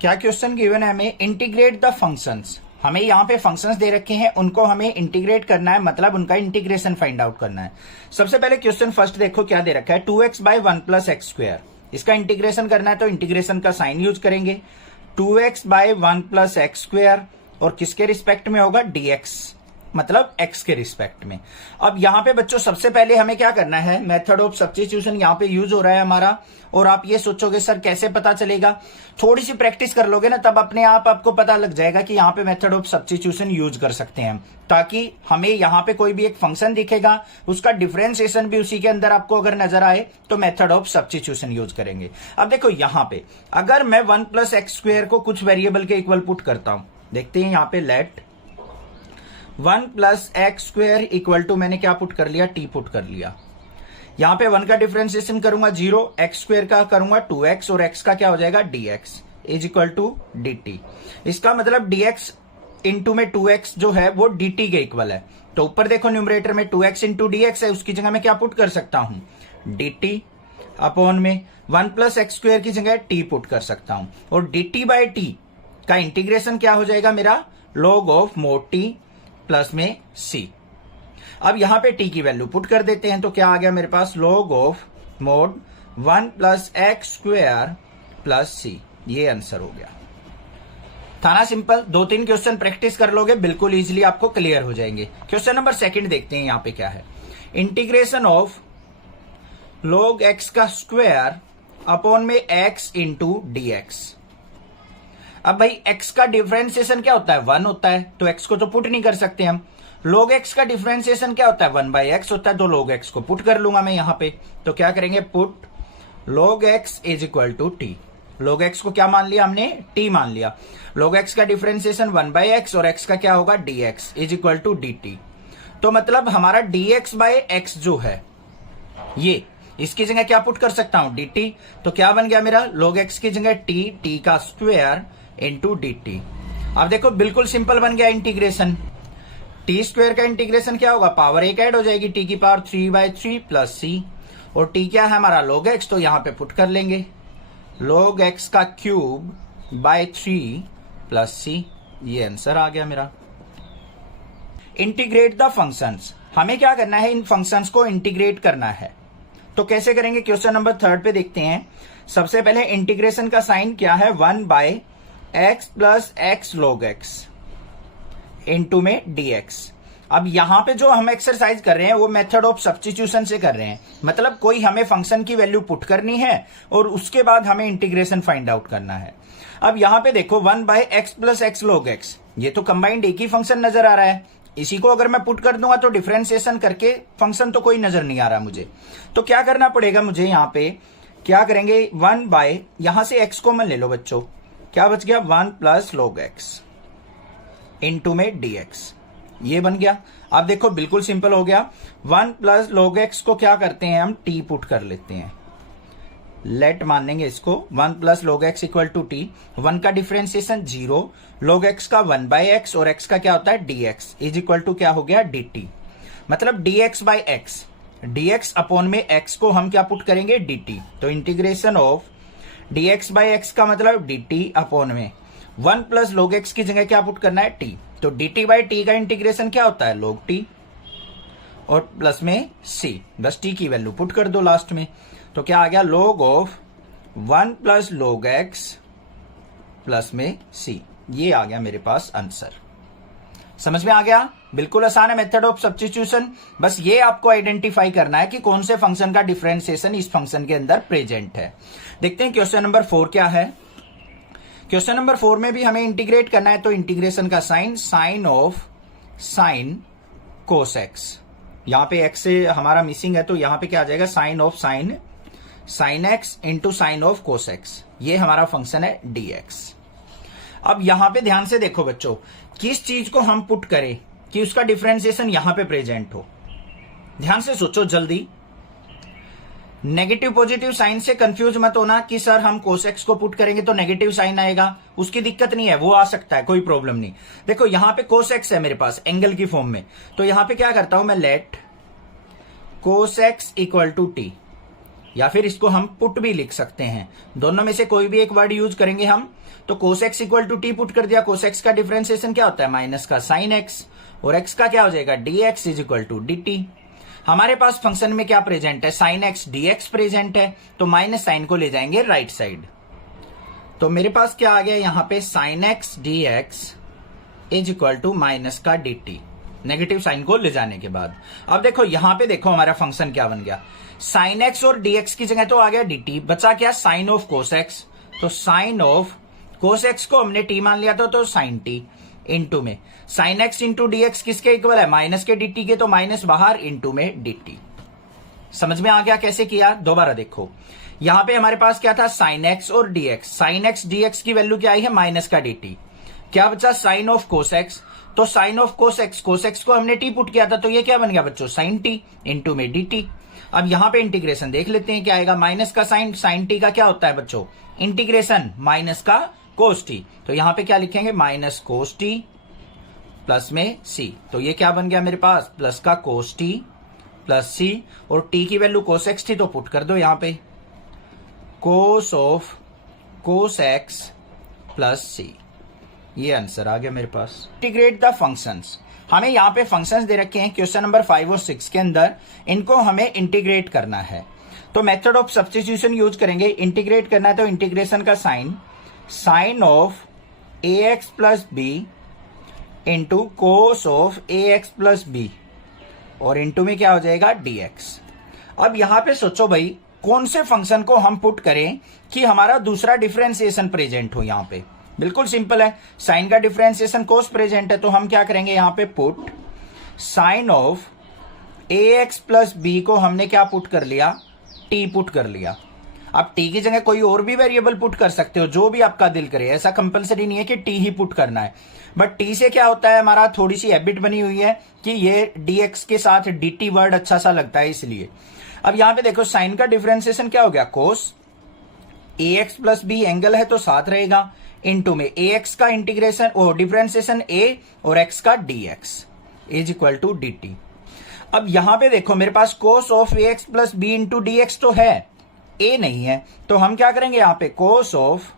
क्या question given है हमें, इंटीग्रेट द फंक्शंस। हमें यहाँ पे फंक्शंस दे रखे हैं, उनको हमें इंटीग्रेट करना है, मतलब उनका इंटीग्रेशन फाइंड आउट करना है। सबसे पहले क्वेश्चन फर्स्ट देखो क्या दे रखा है, 2x by 1 plus x square. इसका इंटीग्रेशन करना है तो इंटीग्रेशन का साइन यूज करेंगे, 2x by 1 plus x square, और किसके रिस्पेक्ट में होगा, dx, मतलब x के रिस्पेक्ट में। अब यहां पे बच्चों सबसे पहले हमें क्या करना है, मेथड ऑफ सब्स्टिट्यूशन यहां पे यूज हो रहा है हमारा। और आप ये सोचोगे सर कैसे पता चलेगा, थोड़ी सी प्रैक्टिस कर लोगे ना तब अपने आप आपको पता लग जाएगा कि यहाँ पे मेथड ऑफ सब्स्टिट्यूशन यूज कर सकते हैं, ताकि हमें यहाँ पे कोई भी एक फंक्शन दिखेगा उसका डिफरेंशिएशन भी उसी के अंदर आपको अगर नजर आए तो मेथड ऑफ सब्स्टिट्यूशन यूज करेंगे। अब देखो यहाँ पे अगर मैं 1 प्लस एक्स स्क्वायर को कुछ वेरिएबल के इक्वल पुट करता हूं, देखते हैं यहाँ पे let 1 plus x square equal to, मैंने क्या पुट कर लिया, टी पुट कर लिया। यहां पे 1 का डिफरेंशिएशन करूंगा 0, एक्स स्क्वायर का करूंगा 2x, और x का क्या हो जाएगा dx is equal to dt। इसका मतलब dx इंटू में 2x जो है वो dt के इक्वल है। तो ऊपर देखो न्यूमरेटर में 2x इंटू dx है, उसकी जगह मैं क्या पुट कर सकता हूं, dt अपॉन में 1 प्लस एक्स स्क्वायर की जगह t पुट कर सकता हूं, और dt बाई t का इंटीग्रेशन क्या हो जाएगा मेरा, log of mod t plus में c। अब यहां पे t की वैल्यू पुट कर देते हैं तो क्या आ गया मेरे पास, log of mod 1 plus x square plus c। ये आंसर हो गया। था ना सिंपल, 2-3 क्वेश्चन प्रैक्टिस कर लोगे बिल्कुल इजीली आपको क्लियर हो जाएंगे। क्वेश्चन नंबर सेकंड देखते हैं यहां पे क्या है, इंटीग्रेशन ऑफ log x का स्क्वायर अपॉन में x इंटू dx। अब भाई x का डिफरेंशिएशन क्या होता है, 1 होता है, तो x को तो पुट नहीं कर सकते हम। log x का डिफरेंशिएशन क्या होता है, 1 बाई एक्स होता है, तो log x को पुट कर लूंगा मैं यहां पे। तो क्या करेंगे, put log x is equal to t. log x को क्या मान लिया हमने, t मान लिया। log x का डिफरेंशिएशन 1 बाई एक्स, और x का क्या होगा, dx is equal to dt। तो मतलब हमारा dx बाई एक्स जो है ये, इसकी जगह क्या पुट कर सकता हूं, dt। तो क्या बन गया मेरा, log x की जगह t का स्क्वायर इंटू dt। अब देखो बिल्कुल सिंपल बन गया इंटीग्रेशन। टी स्क्वायर का इंटीग्रेशन क्या होगा, पावर एक ऐड हो जाएगी, टी की पावर 3/3 प्लस सी, और टी क्या है हमारा, log x, तो यहां पे पुट कर लेंगे log x का क्यूब बाय 3 प्लस सी। ये आंसर आ गया मेरा। इंटीग्रेट द फंक्शंस, हमें क्या करना है, इन फंक्शंस को इंटीग्रेट करना है। तो कैसे करेंगे, क्वेश्चन नंबर 3 पे देखते हैं। सबसे पहले इंटीग्रेशन का साइन क्या है, 1 by x plus x log x into में dx। अब यहां पे जो हम एक्सरसाइज कर रहे हैं वो मेथड ऑफ सब्स्टिट्यूशन से कर रहे हैं, मतलब कोई हमें फंक्शन की वैल्यू पुट करनी है और उसके बाद हमें इंटीग्रेशन फाइंड आउट करना है। अब यहां पे देखो 1 by x plus x log x, ये तो कंबाइंड एक ही फंक्शन नजर आ रहा है। इसी को अगर मैं पुट कर दूंगा तो डिफरेंशिएशन करके फंक्शन तो कोई नजर नहीं आ रहा मुझे। तो क्या करना पड़ेगा मुझे, यहां पे क्या करेंगे, 1 बाय, यहां से x कॉमन ले लो बच्चों, क्या बच गया, 1 प्लस log x इंटू में dx। ये बन गया। अब देखो बिल्कुल सिंपल हो गया, 1 प्लस log x को क्या करते हैं हम, t पुट कर लेते हैं, लेट मान लेंगे इसको, 1 plus log x equal to t. 1 का डिफरेंशिएशन 0, log x का 1 बाई एक्स, और x का क्या होता है, dx इज इक्वल टू क्या हो गया, dt। मतलब dx by x, dx upon में x को हम क्या पुट करेंगे, dt। तो integration of dx by x का मतलब dt अपॉन में 1 प्लस log x की जगह क्या पुट करना है, t। तो dt बाई t का इंटीग्रेशन क्या होता है, log t, और प्लस में c, बस t की वैल्यू पुट कर दो लास्ट में। तो क्या आ गया, log of 1 plus log x plus में c। ये आ गया मेरे पास आंसर। समझ में आ गया, बिल्कुल आसान है मेथड ऑफ सब्स्टिट्यूशन। बस ये आपको आइडेंटिफाई करना है कि कौन से फंक्शन का डिफरेंशिएशन इस फंक्शन के अंदर प्रेजेंट है। देखते हैं क्वेश्चन नंबर 4 क्या है। क्वेश्चन नंबर 4 में भी हमें इंटीग्रेट करना है, तो इंटीग्रेशन का sine, sine of sine cos x. यहां पे x से हमारा मिसिंग है तो यहां पे क्या आ जाएगा, sine of sine sine x into sine of cos x. ये हमारा फंक्शन है dx। अब यहां पे ध्यान से देखो बच्चों, किस चीज को हम पुट करें कि उसका डिफरेंशिएशन यहां पे प्रेजेंट हो। ध्यान से सोचो जल्दी, नेगेटिव पॉजिटिव साइन से कंफ्यूज मत होना कि सर हम कोसेक्स को पुट करेंगे तो नेगेटिव साइन आएगा, उसकी दिक्कत नहीं है, वो आ सकता है, कोई प्रॉब्लम नहीं। देखो यहां पे कोसेक्स है मेरे पास एंगल की फॉर्म में, तो यहां पे क्या करता हूं मैं, लेट कोसेक्स इक्वल टू टी, या फिर इसको हम पुट भी लिख सकते हैं, दोनों में से कोई भी एक वर्ड यूज करेंगे हम। तो cos x equal to t put कर दिया। कोस एक्स का डिफरेंशिएशन क्या होता है, माइनस का साइन एक्स, और एक्स का क्या हो जाएगा, d x is equal to d t. हमारे पास फंक्शन में क्या प्रेजेंट है, sine x d x present है, तो माइनस साइन को ले जाएंगे राइट साइड। तो मेरे पास क्या आ गया यहां पे, sine x d x is equal to minus का डी टी, नेगेटिव साइन को ले जाने के बाद। अब देखो यहां पे देखो हमारा फंक्शन क्या बन गया, साइन एक्स और डीएक्स की जगह तो आ गया डी टी, बचा क्या, साइन ऑफ कोस एक्स। तो साइन ऑफ कोस एक्स को हमने टी मान लिया था, तो साइन टी इंटू में साइन एक्स इंटू डीएक्स किसके इक्वल है, माइनस के डी टी के, तो माइनस बाहर इंटू में डी टी। समझ में आ गया कैसे किया, दोबारा देखो। यहां पे हमारे पास क्या था, साइन एक्स और डीएक्स, साइन एक्स डीएक्स की वैल्यू क्या आई है, माइनस का डी टी। क्या बचा, साइन ऑफ कोस एक्स, तो साइन ऑफ कोस एक्स को हमने टी पुट किया था, तो ये क्या बन गया बच्चों, साइन टी इंटू में डी टी। अब यहां पे इंटीग्रेशन देख लेते हैं क्या आएगा, माइनस का साइन टी का क्या होता है बच्चों, इंटीग्रेशन माइनस का कोस टी। तो यहां पे क्या लिखेंगे, माइनस कोस टी प्लस में सी, तो ये क्या बन गया मेरे पास, प्लस का कोस टी प्लस सी, और टी की वैल्यू कोस एक्स थी तो पुट कर दो यहां पे, cos of cos x plus c, ये आंसर आ गया मेरे पास। इंटीग्रेट द फंक्शंस, हमें यहाँ पे फंक्शंस दे रखे हैं क्वेश्चन नंबर 5 और 6 के अंदर, इनको हमें इंटीग्रेट करना है। तो मेथड ऑफ सब्स्टिट्यूशन यूज करेंगे। इंटीग्रेट करना है तो इंटीग्रेशन का sine of a x plus b into cos of a x plus b, और इंटू में क्या हो जाएगा, डी एक्स। अब यहां पे सोचो भाई कौन से फंक्शन को हम पुट करें कि हमारा दूसरा डिफरेंशिएशन प्रेजेंट हो। यहां पे बिल्कुल सिंपल है, साइन का डिफरेंशिएशन कोस प्रेजेंट है, तो हम क्या करेंगे यहां पे, put sine of a x plus b को हमने क्या पुट कर लिया, टी पुट कर लिया। अब टी की जगह कोई और भी वेरिएबल पुट कर सकते हो, जो भी आपका दिल करे, ऐसा कंपलसरी नहीं है कि टी ही पुट करना है। बट टी से क्या होता है, हमारा थोड़ी सी हैबिट बनी हुई है कि ये डीएक्स के साथ dt वर्ड अच्छा सा लगता है, इसलिए। अब यहां पे देखो साइन का डिफरेंशिएशन क्या हो गया, cos a x plus b, angle है तो साथ रहेगा, इंटू में ए एक्स का इंटीग्रेशन और डिफरेंशिएशन ए और एक्स का dx is equal to dt। अब यहां पे देखो मेरे पास cos of a x plus b into d x तो है, ए नहीं है, तो हम क्या करेंगे यहां पे, cos of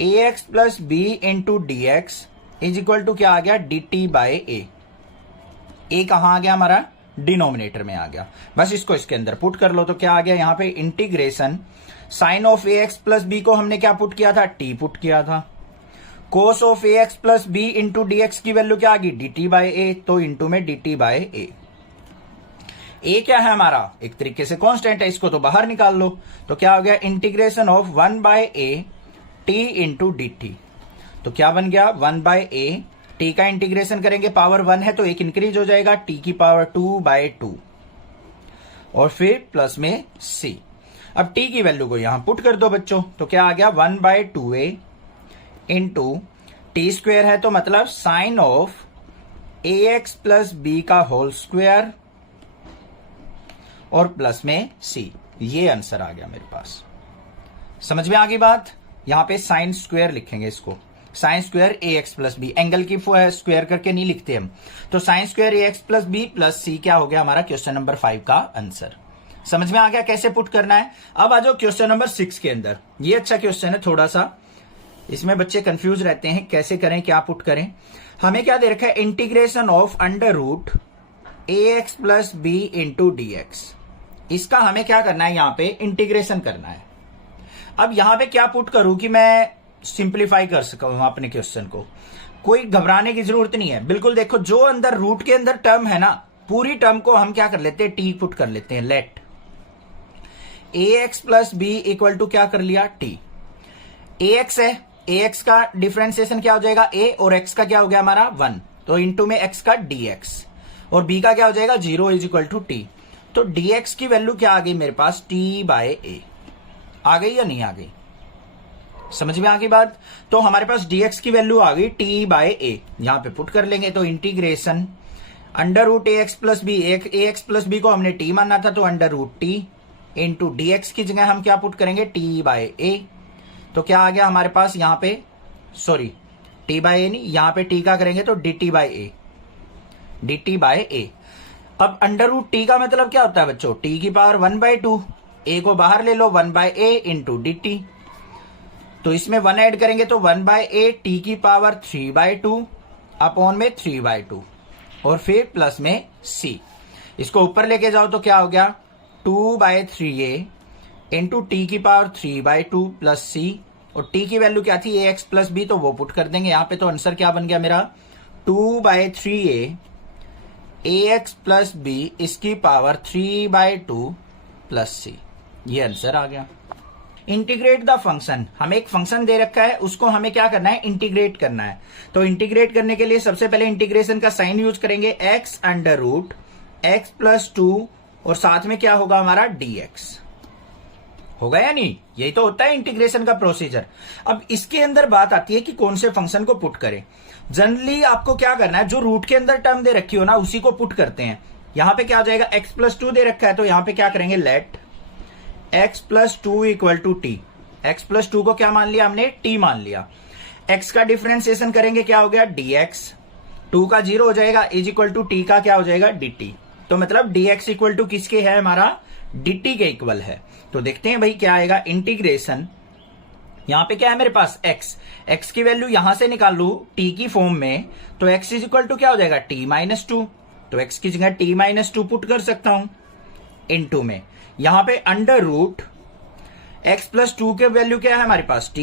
a x plus b into d x is equal to क्या आ गया, d t by a. A कहां आ गया हमारा, डिनोमिनेटर में आ गया, बस इसको इसके अंदर पुट कर लो। तो क्या आ गया यहां पे, integration sine of a x plus b को हमने क्या पुट किया था, टी पुट किया था, cos of a x plus b into d x की वैल्यू क्या आ गई, डी टी बाय ए, तो इंटू में डी टी बाय ए। ए क्या है हमारा, एक तरीके से कांस्टेंट है, इसको तो बाहर निकाल लो, तो क्या हो गया, integration of 1 by a t into d t. तो क्या बन गया, 1 बाय ए, टी का इंटीग्रेशन करेंगे, पावर 1 है तो एक इंक्रीज हो जाएगा, टी की पावर 2 बाय 2, और फिर प्लस में सी। अब टी की वैल्यू को यहां पुट कर दो बच्चों, तो क्या आ गया, 1 bye 2a into T square है तो मतलब sine of a x plus b का होल स्क्वेयर और प्लस में सी, ये आंसर आ गया मेरे पास। समझ में आ गई बात, यहां पे साइन स्क्वेयर लिखेंगे इसको, साइन स्क्वेयर ए एक्स प्लस बी, एंगल की स्क्वेयर करके नहीं लिखते हम, तो साइन स्क्वेयर ए एक्स प्लस बी प्लस सी क्या हो गया हमारा क्वेश्चन नंबर 5 का आंसर। समझ में आ गया कैसे पुट करना है। अब आ जाओ क्वेश्चन नंबर 6 के अंदर, ये अच्छा क्वेश्चन है, थोड़ा सा इसमें बच्चे कंफ्यूज रहते हैं कैसे करें, क्या पुट करें। हमें क्या दे रखा है, integration of under root a x plus b into d x, इसका हमें क्या करना है, यहां पे इंटीग्रेशन करना है। अब यहां पे क्या पुट करूं कि मैं सिंप्लीफाई कर सकूं अपने क्वेश्चन को, कोई घबराने की जरूरत नहीं है। बिल्कुल देखो, जो अंदर रूट के अंदर टर्म है ना, पूरी टर्म को हम क्या कर लेते हैं, टी पुट कर लेते हैं। Let a x plus b equal to क्या कर लिया, टी। ए एक्स है, ए एक्स का डिफरेंशिएशन क्या हो जाएगा, ए, और एक्स का क्या हो गया हमारा 1, तो इंटू में एक्स का डी एक्स, और बी का क्या हो जाएगा 0 इज इक्वल टू टी। तो डी एक्स की वैल्यू क्या आ गई मेरे पास, टी बाय ए। आ गई या नहीं आ गई, समझ में आ गई बात। तो हमारे पास dx की वैल्यू आ गई टी बाय ए, यहां पे पुट कर लेंगे, तो integration under root a x plus b, a x plus b को हमने टी माना था, तो under root t into d x की जगह हम क्या पुट करेंगे, टी बाय ए। तो क्या आ गया हमारे पास यहां पे, सॉरी टी बाय ए नहीं, यहां पे टी का करेंगे तो D t by A, D t by ए। अब अंडर रूट टी का मतलब क्या होता है बच्चों, टी की पावर 1 बाय 2, ए को बाहर ले लो, 1 by A into d t. तो इसमें 1 ऐड करेंगे तो 1/8 टी की पावर 3/2 अपॉन में 3/2 और फिर प्लस में c। इसको ऊपर लेके जाओ तो क्या हो गया 2/3a इंटू टी की पावर 3/2 प्लस c, और t की वैल्यू क्या थी ax प्लस b, तो वो पुट कर देंगे यहाँ पे। तो आंसर क्या बन गया मेरा 2/3a ax प्लस b इसकी पावर 3/2 प्लस c, ये आंसर आ गया। इंटीग्रेट द फंक्शन, हमें एक फंक्शन दे रखा है, उसको हमें क्या करना है इंटीग्रेट करना है। तो इंटीग्रेट करने के लिए सबसे पहले इंटीग्रेशन का साइन यूज करेंगे, x under root x plus 2 और साथ में क्या होगा हमारा dx, होगा या नहीं? यही तो होता है इंटीग्रेशन का प्रोसीजर। अब इसके अंदर बात आती है कि कौन से फंक्शन को पुट करें। जनरली आपको क्या करना है, जो रूट के अंदर टर्म दे रखी हो ना उसी को पुट करते हैं। यहां पे क्या हो जाएगा x प्लस 2 दे रखा है, तो यहां पे क्या करेंगे let x plus 2 equal to t. x plus 2 को क्या मान लिया हमने t मान लिया। x का डिफरेंशिएशन करेंगे क्या हो गया dx, 2 का 0 हो जाएगा इज इक्वल टू t का क्या हो जाएगा dt। तो मतलब dx इक्वल टू किसके है हमारा dt के इक्वल है। तो देखते हैं भाई क्या आएगा इंटीग्रेशन। यहां पे क्या है मेरे पास x की वैल्यू यहां से निकाल लू t की फॉर्म में, तो x इज इक्वल टू क्या हो जाएगा t माइनस 2, तो x की जगह t माइनस 2 पुट कर सकता हूं इनटू में। यहां पे अंडर रूट x प्लस 2 के वैल्यू क्या है हमारे पास t,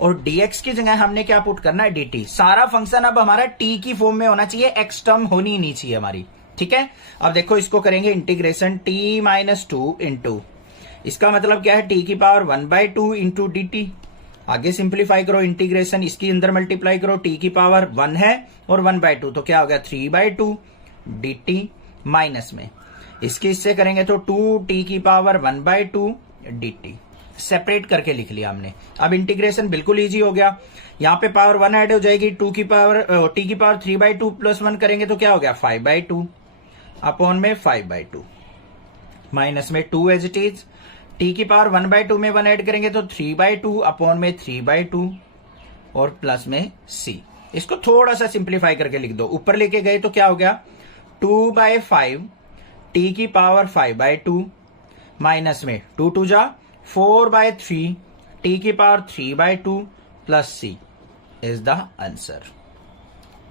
और dx की जगह हमने क्या पुट करना है dt। सारा फंक्शन अब हमारा t की फॉर्म में होना चाहिए, x टर्म होनी ही नहीं चाहिए हमारी, ठीक है। अब देखो इसको करेंगे इंटीग्रेशन t माइनस 2 इंटू, इसका मतलब क्या है t की पावर 1/2 इंटू dt। आगे सिंप्लीफाई करो इंटीग्रेशन, इसकी अंदर मल्टीप्लाई करो, t की पावर 1 है और 1/2 तो क्या हो गया 3/2 dt माइनस में इसके इससे करेंगे तो 2t की पावर 1/2 dt। सेपरेट करके लिख लिया हमने। अब इंटीग्रेशन बिल्कुल इजी हो गया। यहाँ पे पावर 1 ऐड हो जाएगी, t की पावर 3/2 प्लस 1 करेंगे तो क्या हो गया 5/2 अपॉन में 5/2 माइनस में 2 एज इट इज, t की पावर 1/2 में 1 ऐड करेंगे तो 3/2 अपॉन में 3/2 और प्लस में c। इसको थोड़ा सा सिंप्लीफाई करके लिख दो, ऊपर लेके गए तो क्या हो गया 2/5 t की पावर 5/2 माइनस में 2 2 जा 4/3 t की power 3/2 plus c is the answer.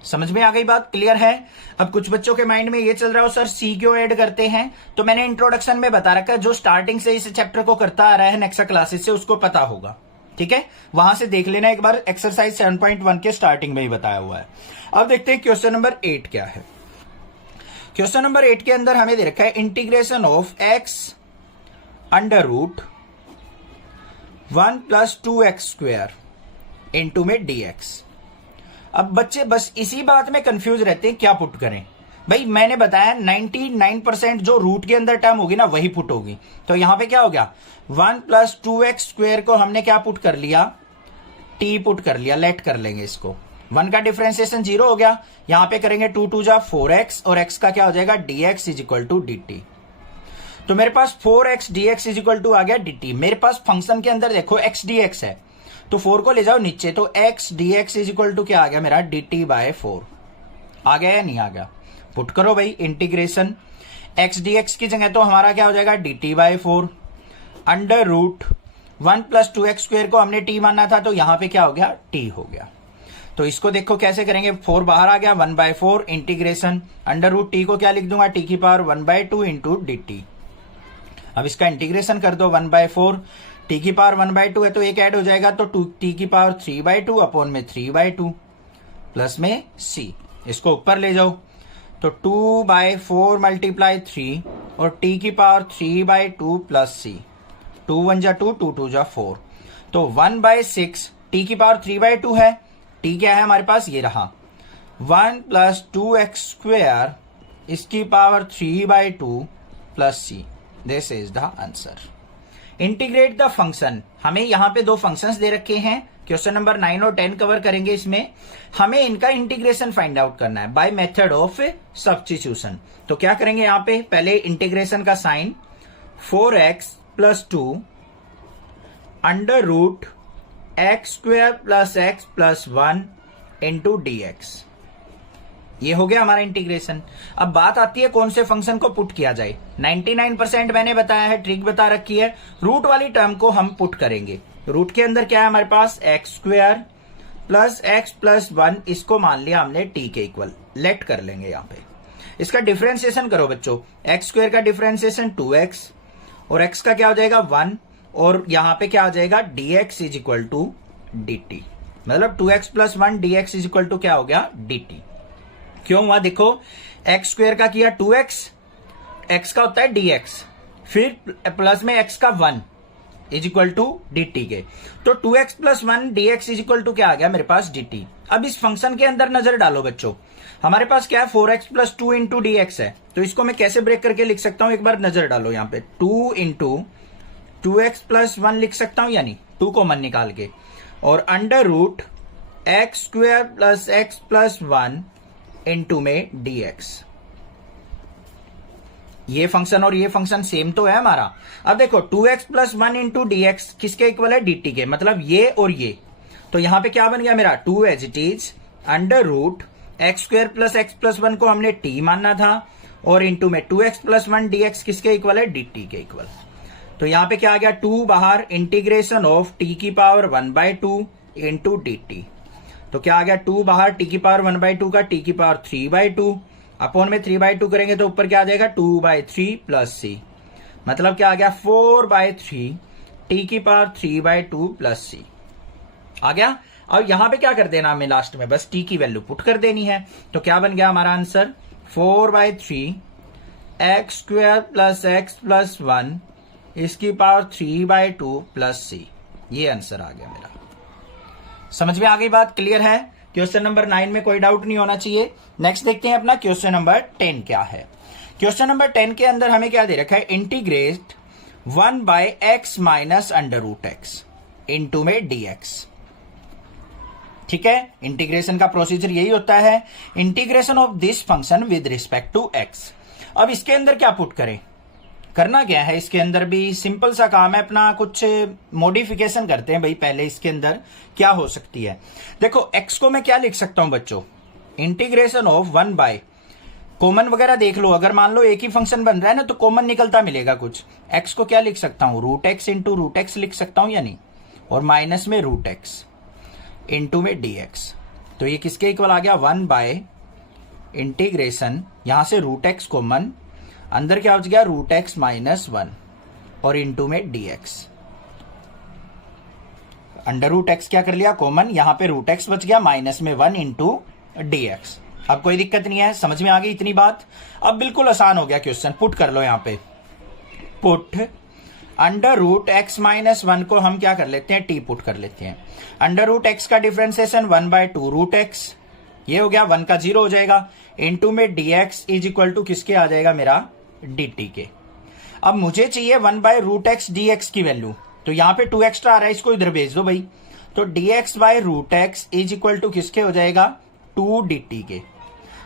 समझ में आ गई बात, क्लियर है? अब कुछ बच्चों के माइंड में ये चल रहा हो सर सी क्यों ऐड करते हैं, तो मैंने इंट्रोडक्शन में बता रखा है, जो स्टार्टिंग से इस चैप्टर को करता आ रहा है नेक्स्ट क्लासेस से उसको पता होगा, ठीक है। वहां से देख लेना एक बार, एक्सरसाइज 7.1 के स्टार्टिंग में ही बताया हुआ है। अब देखते हैं क्वेश्चन नंबर 8 क्या है। क्वेश्चन नंबर 8 के अंदर हमें दे रखा है integration of x under root 1 plus 2x square into में dx। अब बच्चे बस इसी बात में कंफ्यूज रहते हैं क्या पुट करें। भाई मैंने बताया 99% जो रूट के अंदर टर्म होगी ना वही पुट होगी। तो यहां पे क्या हो गया 1 प्लस 2x स्क्वायर को हमने क्या पुट कर लिया t पुट कर लिया, लेट कर लेंगे इसको। 1 का डिफरेंशिएशन 0 हो गया, यहां पे करेंगे 2 2 जा 4x और x का क्या हो जाएगा dx is equal to dt। तो मेरे पास 4x dx is equal to आ गया dt। मेरे पास फंक्शन के अंदर देखो x dx है, तो 4 को ले जाओ नीचे, तो x dx is equal to क्या आ गया मेरा dt/4 आ गया या नहीं आ गया। पुट करो भाई इंटीग्रेशन, x dx की जगह तो हमारा क्या हो जाएगा dt/4 under root 1 plus 2x square को हमने t मानना था, तो यहां पे क्या हो गया t हो गया। तो इसको देखो कैसे करेंगे, 4 बाहर आ गया 1/4 इंटीग्रेशन अंडर रूट t को क्या लिख दूंगा t की पावर 1/2 इंटू dt। अब इसका इंटीग्रेशन कर दो 1/4, t की पावर 1/2 है तो एक ऐड हो जाएगा, तो t की पावर 3/2 अपॉन में 3/2 प्लस में c। इसको ऊपर ले जाओ तो 2/4 मल्टीप्लाई 3 और t की पावर 3/2 प्लस c, 2 1 जा 2 2 2 जा 4, तो 1/6 t की पावर 3/2 है, t क्या है हमारे पास ये रहा 1 प्लस 2x स्क्वायर इसकी power 3/2 plus c। This is the answer. Integrate the function, हमें यहां पे दो फंक्शंस दे रखे हैं, क्वेश्चन नंबर 9 और 10 कवर करेंगे इसमें। हमें इनका इंटीग्रेशन फाइंड आउट करना है बाय मेथड ऑफ सब्स्टिट्यूशन। तो क्या करेंगे यहां पे, पहले इंटीग्रेशन का sine 4x plus 2 under root x square plus x plus 1 into dx, ये हो गया हमारा इंटीग्रेशन। अब बात आती है कौन से फंक्शन को पुट किया जाए। 99% मैंने बताया है, ट्रिक बता रखी है, रूट वाली टर्म को हम पुट करेंगे। रूट के अंदर क्या है हमारे पास, x square plus x plus 1, इसको मान लिया हमने टी के इक्वल, लेट कर लेंगे यहां पे। इसका डिफरेंशिएशन करो बच्चों, एक्स स्क्वायर का डिफरेंशिएशन 2x और x का क्या हो जाएगा 1, और यहां पे क्या आ जाएगा dx is equal to dt, मतलब 2x plus 1 dx is equal to क्या हो गया dt। क्यों हुआ, देखो एक्स स्क्वायर का किया 2x, x का होता है dx, फिर प्लस में x का 1 इज इक्वल टू dt के, तो 2x plus 1 dx is equal to क्या आ गया मेरे पास dt। अब इस फंक्शन के अंदर नजर डालो बच्चों, हमारे पास क्या है 4x प्लस 2 इंटू dx है, तो इसको मैं कैसे ब्रेक करके लिख सकता हूं, एक बार नजर डालो यहां पे, 2 इंटू 2x प्लस 1 लिख सकता हूं, यानी 2 कॉमन निकाल के, और under root x square plus x plus 1 into में dx। ये फंक्शन और ये फंक्शन सेम तो है हमारा। अब देखो 2x plus 1 into d x किसके इक्वल है, dt के, मतलब ये और ये, तो यहां पे क्या बन गया मेरा 2 as it is under root x square plus x plus 1 को हमने t मानना था, और इंटू में 2x प्लस 1 dx किसके इक्वल है, dt के इक्वल। तो यहां पे क्या आ गया 2 बाहर, इंटीग्रेशन ऑफ t की पावर 1/2 इंटू dt, तो क्या आ गया 2 बाहर, t की पावर 1/2 का t की पावर 3/2 अपॉन में 3/2 करेंगे तो ऊपर क्या आ जाएगा 2/3 प्लस c, मतलब क्या आ गया 4/3 t की पावर 3/2 प्लस c आ गया। अब यहां पे क्या कर देना हमें, लास्ट में बस t की वैल्यू पुट कर देनी है, तो क्या बन गया हमारा answer 4/3 x square plus x plus 1 इसकी पावर 3/2 प्लस c, ये आंसर आ गया मेरा। समझ में आ गई बात, क्लियर है। क्वेश्चन नंबर 9 में कोई डाउट नहीं होना चाहिए। नेक्स्ट देखते हैं अपना क्वेश्चन नंबर 10 क्या है। क्वेश्चन नंबर 10 के अंदर हमें क्या दे रखा है, integrate 1/x minus under root x into में dx। ठीक है, इंटीग्रेशन का प्रोसीजर यही होता है, integration of this function with respect to x। अब इसके अंदर क्या पुट करें, करना क्या है, इसके अंदर भी सिंपल सा काम है अपना, कुछ मॉडिफिकेशन करते हैं भाई। पहले इसके अंदर क्या हो सकती है, देखो x को मैं क्या लिख सकता हूं बच्चों, इंटीग्रेशन ऑफ 1 कॉमन वगैरह देख लो, अगर मान लो एक ही फंक्शन बन रहा है ना तो कॉमन निकलता मिलेगा कुछ। x को क्या लिख सकता हूं, root x into root x लिख सकता हूं यानी, और माइनस में रूट एक्स इंटू में dx, तो ये किसके इक्वल आ गया 1 इंटीग्रेशन, यहां से रूट एक्स कॉमन, अंदर क्या हो गया रूट एक्स माइनस 1 और इंटू में dx। अंडर रूट एक्स क्या कर लिया कॉमन, यहां पे रूट एक्स बच गया, माइनस में 1 इंटू dx। अब कोई दिक्कत नहीं है, समझ में आ गई इतनी बात। अब बिल्कुल आसान हो गया क्वेश्चन, पुट कर लो यहां पे, put under root x minus 1 को हम क्या कर लेते हैं, t पुट कर लेते हैं। अंडर रूट एक्स का डिफरेंशिएशन 1/2 रूट एक्स, ये हो गया 1 का 0 हो जाएगा, इंटू में dx इज इक्वल टू किसके आ जाएगा मेरा dt के। अब मुझे चाहिए 1/रूट एक्स dx की वैल्यू, तो यहां पे 2 एक्स्ट्रा आ रहा है, इसको इधर भेज दो भाई, तो dx/रूट एक्स इज इक्वल टू किसके हो जाएगा 2 dt के।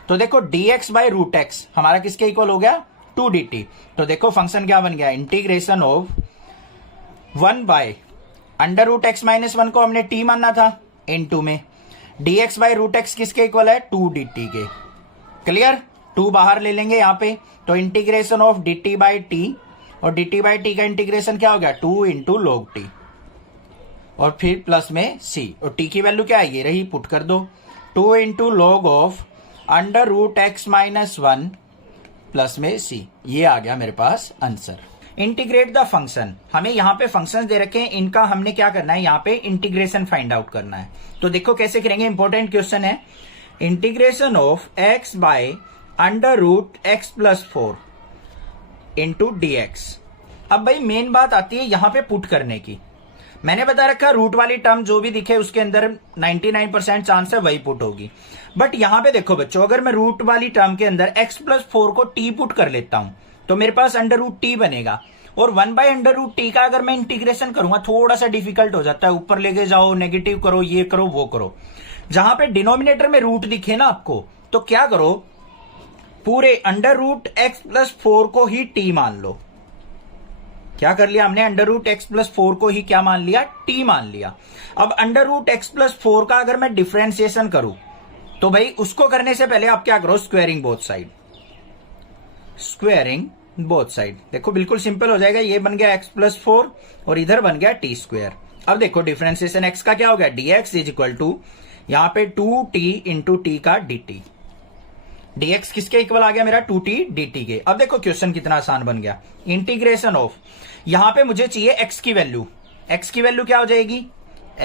तो देखो dx/रूट एक्स हमारा किसके इक्वल हो गया 2 dt, तो देखो फंक्शन क्या बन गया, integration of 1 under root x minus 1 को हमने t मानना था, इंटू में dx/रूट एक्स किसके इक्वल है 2 dt के। क्लियर, 2 बाहर ले लेंगे यहां पे, तो इंटीग्रेशन ऑफ dt/t, और dt/t का इंटीग्रेशन क्या हो गया 2 इंटू लॉग t, और फिर प्लस में c, और t की वैल्यू क्या है ये रही, पुट कर दो 2 into log of under root x minus 1 plus में c, ये आ गया मेरे पास आंसर। इंटीग्रेट द फंक्शन, हमें यहाँ पे फंक्शंस दे रखे हैं, इनका हमने क्या करना है, यहाँ पे इंटीग्रेशन फाइंड आउट करना है। तो देखो कैसे करेंगे, इंपॉर्टेंट क्वेश्चन है, integration of x by under root x plus 4 into dx। अब भाई मेन बात आती है यहाँ पे पुट करने की, मैंने बता रखा रूट वाली टर्म जो भी दिखे उसके अंदर 99% चांस है वही पुट होगी, बट यहां पे देखो बच्चों, अगर मैं रूट वाली टर्म के अंदर x प्लस 4 को t पुट कर लेता हूं तो मेरे पास अंडर रूट t बनेगा, और 1/√t का अगर मैं इंटीग्रेशन करूंगा थोड़ा सा डिफिकल्ट हो जाता है, ऊपर लेके जाओ, नेगेटिव करो, ये करो वो करो। जहां पे डिनोमिनेटर में रूट दिखे ना आपको, तो क्या करो, पूरे अंडर रूट एक्स प्लस 4 को ही t मान लो। क्या कर लिया हमने, अंडर रूट एक्स प्लस 4 को ही क्या मान लिया, t मान लिया। अब अंडर रूट एक्स प्लस 4 का अगर मैं डिफरेंशिएशन करूं तो भाई उसको करने से पहले आप क्या करो, squaring both side, squaring both side. देखो बिल्कुल सिंपल हो जाएगा, ये बन गया x प्लस 4 और इधर बन गया t स्क्वायर। अब देखो डिफरेंशिएशन x का क्या हो गया, dx इज इक्वल टू यहां पे 2t इंटू टी का dt। dx किसके इक्वल आ गया मेरा, 2t dt के। अब देखो क्वेश्चन कितना आसान बन गया। इंटीग्रेशन ऑफ, यहां पे मुझे चाहिए x की वैल्यू। x की वैल्यू क्या हो जाएगी,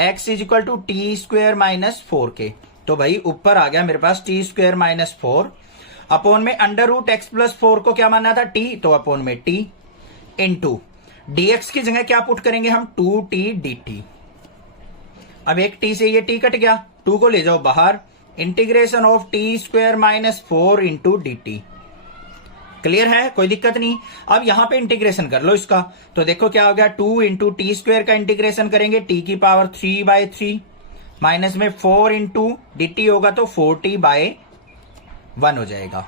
x is equal to t square minus 4k। तो भाई ऊपर आ गया मेरे पास टी स्क्वायर माइनस 4 अपॉन में अंडर रूट एक्स प्लस 4 को क्या मानना था, t, तो अपॉन में t इंटू dx की जगह क्या पुट करेंगे हम, 2t dt। अब एक t से ये t कट गया, 2 को ले जाओ बाहर, integration of T square minus 4 into d T. Clear है, कोई दिक्कत नहीं। अब यहां पे इंटीग्रेशन कर लो इसका, तो देखो क्या हो गया, 2 इंटू टी स्क्वायर का इंटीग्रेशन करेंगे टी की पावर 3/3 माइनस में 4 इंटू डी टी होगा तो 4t/1 हो जाएगा,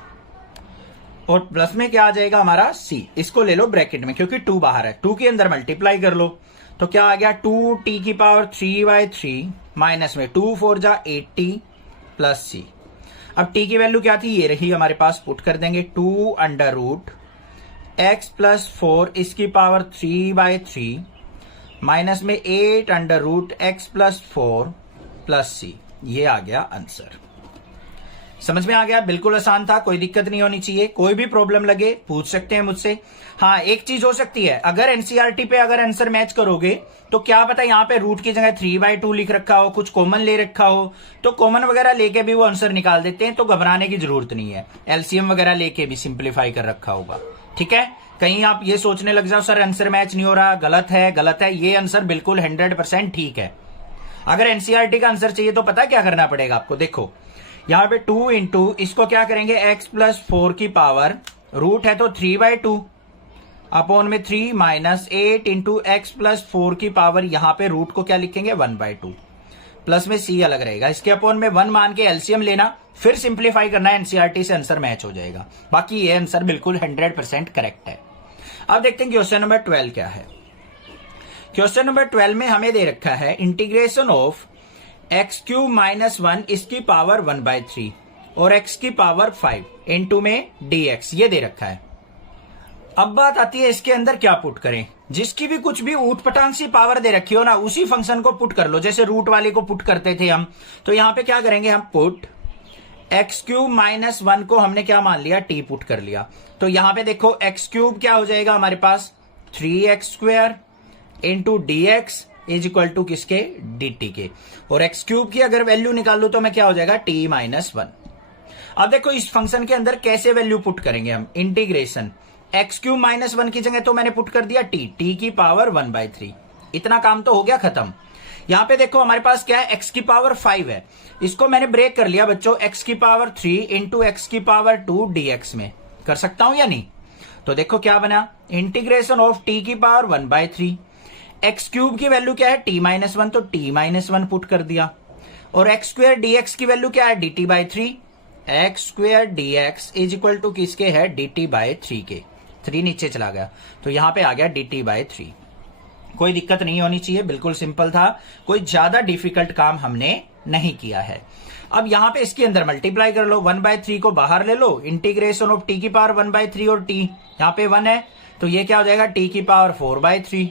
और प्लस में क्या आ जाएगा हमारा c। इसको ले लो ब्रैकेट में क्योंकि 2 बाहर है, 2 के अंदर मल्टीप्लाई कर लो तो क्या आ गया, 2t की पावर 3/3 माइनस में 2 4 जा 8t प्लस c। अब t की वैल्यू क्या थी, ये रही हमारे पास, पुट कर देंगे 2 अंडर रूट एक्स प्लस 4 इसकी पावर 3/3 माइनस में 8 under root x plus 4 plus c। ये आ गया आंसर। समझ में आ गया, बिल्कुल आसान था, कोई दिक्कत नहीं होनी चाहिए। कोई भी प्रॉब्लम लगे पूछ सकते हैं मुझसे। हाँ, एक चीज हो सकती है, अगर एनसीईआरटी पे अगर आंसर मैच करोगे तो क्या पता यहाँ पे रूट की जगह 3/2 लिख रखा हो, कुछ कॉमन ले रखा हो, तो कॉमन वगैरह लेके भी वो आंसर निकाल देते हैं, तो घबराने की जरूरत नहीं है। एलसीएम वगैरह लेके भी सिंप्लीफाई कर रखा होगा, ठीक है। कहीं आप ये सोचने लग जाओ सर आंसर मैच नहीं हो रहा, गलत है, गलत है, ये आंसर बिल्कुल 100% ठीक है। अगर एनसीईआरटी का आंसर चाहिए तो पता क्या करना पड़ेगा आपको, देखो यहां पे 2 इंटू इसको क्या करेंगे x प्लस 4 की पावर, रूट है तो 3/2 अपॉन में 3 माइनस 8 इंटू एक्स प्लस 4 की पावर, यहां पे रूट को क्या लिखेंगे 1/2 प्लस में c अलग रहेगा, इसके अपॉन में 1 मान के एलसीएम लेना, फिर सिंप्लीफाई करना, एनसीईआरटी से आंसर मैच हो जाएगा। बाकी ये आंसर बिल्कुल 100% करेक्ट है। अब देखते हैं क्वेश्चन नंबर 12 क्या है। क्वेश्चन नंबर 12 में हमें दे रखा है integration of x cube minus 1 इसकी पावर 1/3 और एक्स की पावर 5 इंटू में dx, ये दे रखा है। अब बात आती है इसके अंदर क्या पुट करें। जिसकी भी कुछ भी ऊटपटांग सी पावर दे रखी हो ना, उसी फंक्शन को पुट कर लो, जैसे रूट वाले को पुट करते थे हम। तो यहां पे क्या करेंगे हम, पुट एक्स क्यूब माइनस 1 को हमने क्या मान लिया, t पुट कर लिया। तो यहां पे देखो एक्स क्यूब क्या हो जाएगा हमारे पास, 3x² into dx is equal to किसके, dt के, और एक्स क्यूब की अगर वैल्यू निकाल लो तो मैं क्या हो जाएगा, t-1। अब देखो इस फंक्शन के अंदर कैसे वैल्यू पुट करेंगे हम, इंटीग्रेशन एक्स क्यूब माइनस 1 की जगह तो मैंने पुट कर दिया t की पावर 1/3, इतना काम तो हो गया खत्म। यहां पे देखो हमारे पास क्या है, x की पावर 5 है, इसको मैंने ब्रेक कर लिया बच्चों, x की पावर 3 इंटू एक्स की पावर 2 dx में। कर सकता हूं या नहीं, तो देखो क्या बना, इंटीग्रेशन ऑफ t की पावर 1/3, एक्स क्यूब की वैल्यू क्या है t-1, तो t-1 पुट कर दिया, और एक्स स्क्वायर dx की वैल्यू क्या है dt/3, x square dx is equal to किसके है, dt/3 के, 3 नीचे चला गया तो यहां पे आ गया dt/3। कोई दिक्कत नहीं होनी चाहिए, बिल्कुल सिंपल था, कोई ज्यादा डिफिकल्ट काम हमने नहीं किया है। अब यहां पे इसके अंदर मल्टीप्लाई कर लो, 1/3 को बाहर ले लो, इंटीग्रेशन ऑफ t की पावर 1/3 और t यहां पे 1 है तो ये क्या हो जाएगा, t की पावर 4/3,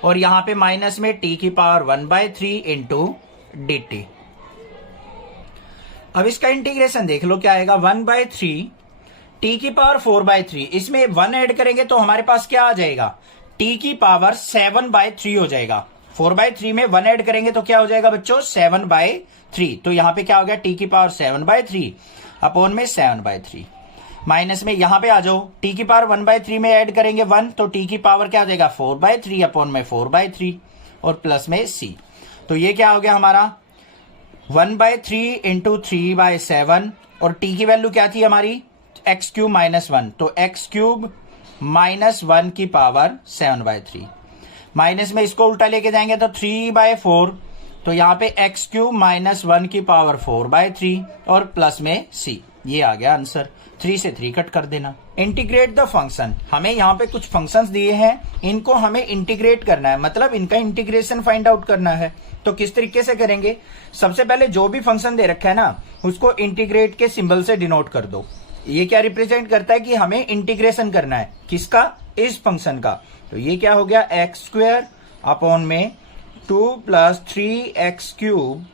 और यहां पे माइनस में t की पावर 1/3 इंटू dt। अब इसका इंटीग्रेशन देख लो क्या आएगा, 1/3 t की पावर 4/3, इसमें 1 ऐड करेंगे तो हमारे पास क्या आ जाएगा, t की पावर 7/3 हो जाएगा। 4/3 में 1 ऐड करेंगे तो क्या हो जाएगा बच्चों, 7/3, तो यहां पे क्या हो गया, t की पावर 7/3 अपॉन में 7/3, माइनस में यहां पे आ जाओ, t की पावर 1/3 में ऐड करेंगे 1 तो t की पावर क्या हो जाएगा, 4/3 अपॉन में 4/3, और प्लस में c। तो ये क्या हो गया हमारा 1/3 इंटू 3/7, और t की वैल्यू क्या थी हमारी, एक्स क्यूब माइनस 1, तो एक्स क्यूब माइनस 1 की पावर 7/3, माइनस में इसको उल्टा लेके जाएंगे तो 3/4, तो यहां पे एक्स क्यूब माइनस 1 की पावर 4/3 और प्लस में c। ये आ गया आंसर, 3 से 3 कट कर देना। इंटीग्रेट द फंक्शन, हमें यहाँ पे कुछ फंक्शंस दिए हैं, इनको हमें इंटीग्रेट करना है, मतलब इनका इंटीग्रेशन फाइंड आउट करना है। तो किस तरीके से करेंगे, सबसे पहले जो भी फंक्शन दे रखा है ना उसको इंटीग्रेट के सिंबल से डिनोट कर दो। ये क्या रिप्रेजेंट करता है कि हमें इंटीग्रेशन करना है, किसका, इस फंक्शन का। तो ये क्या हो गया, एक्स स्क्वायर अपॉन में 2 + 3x क्यूब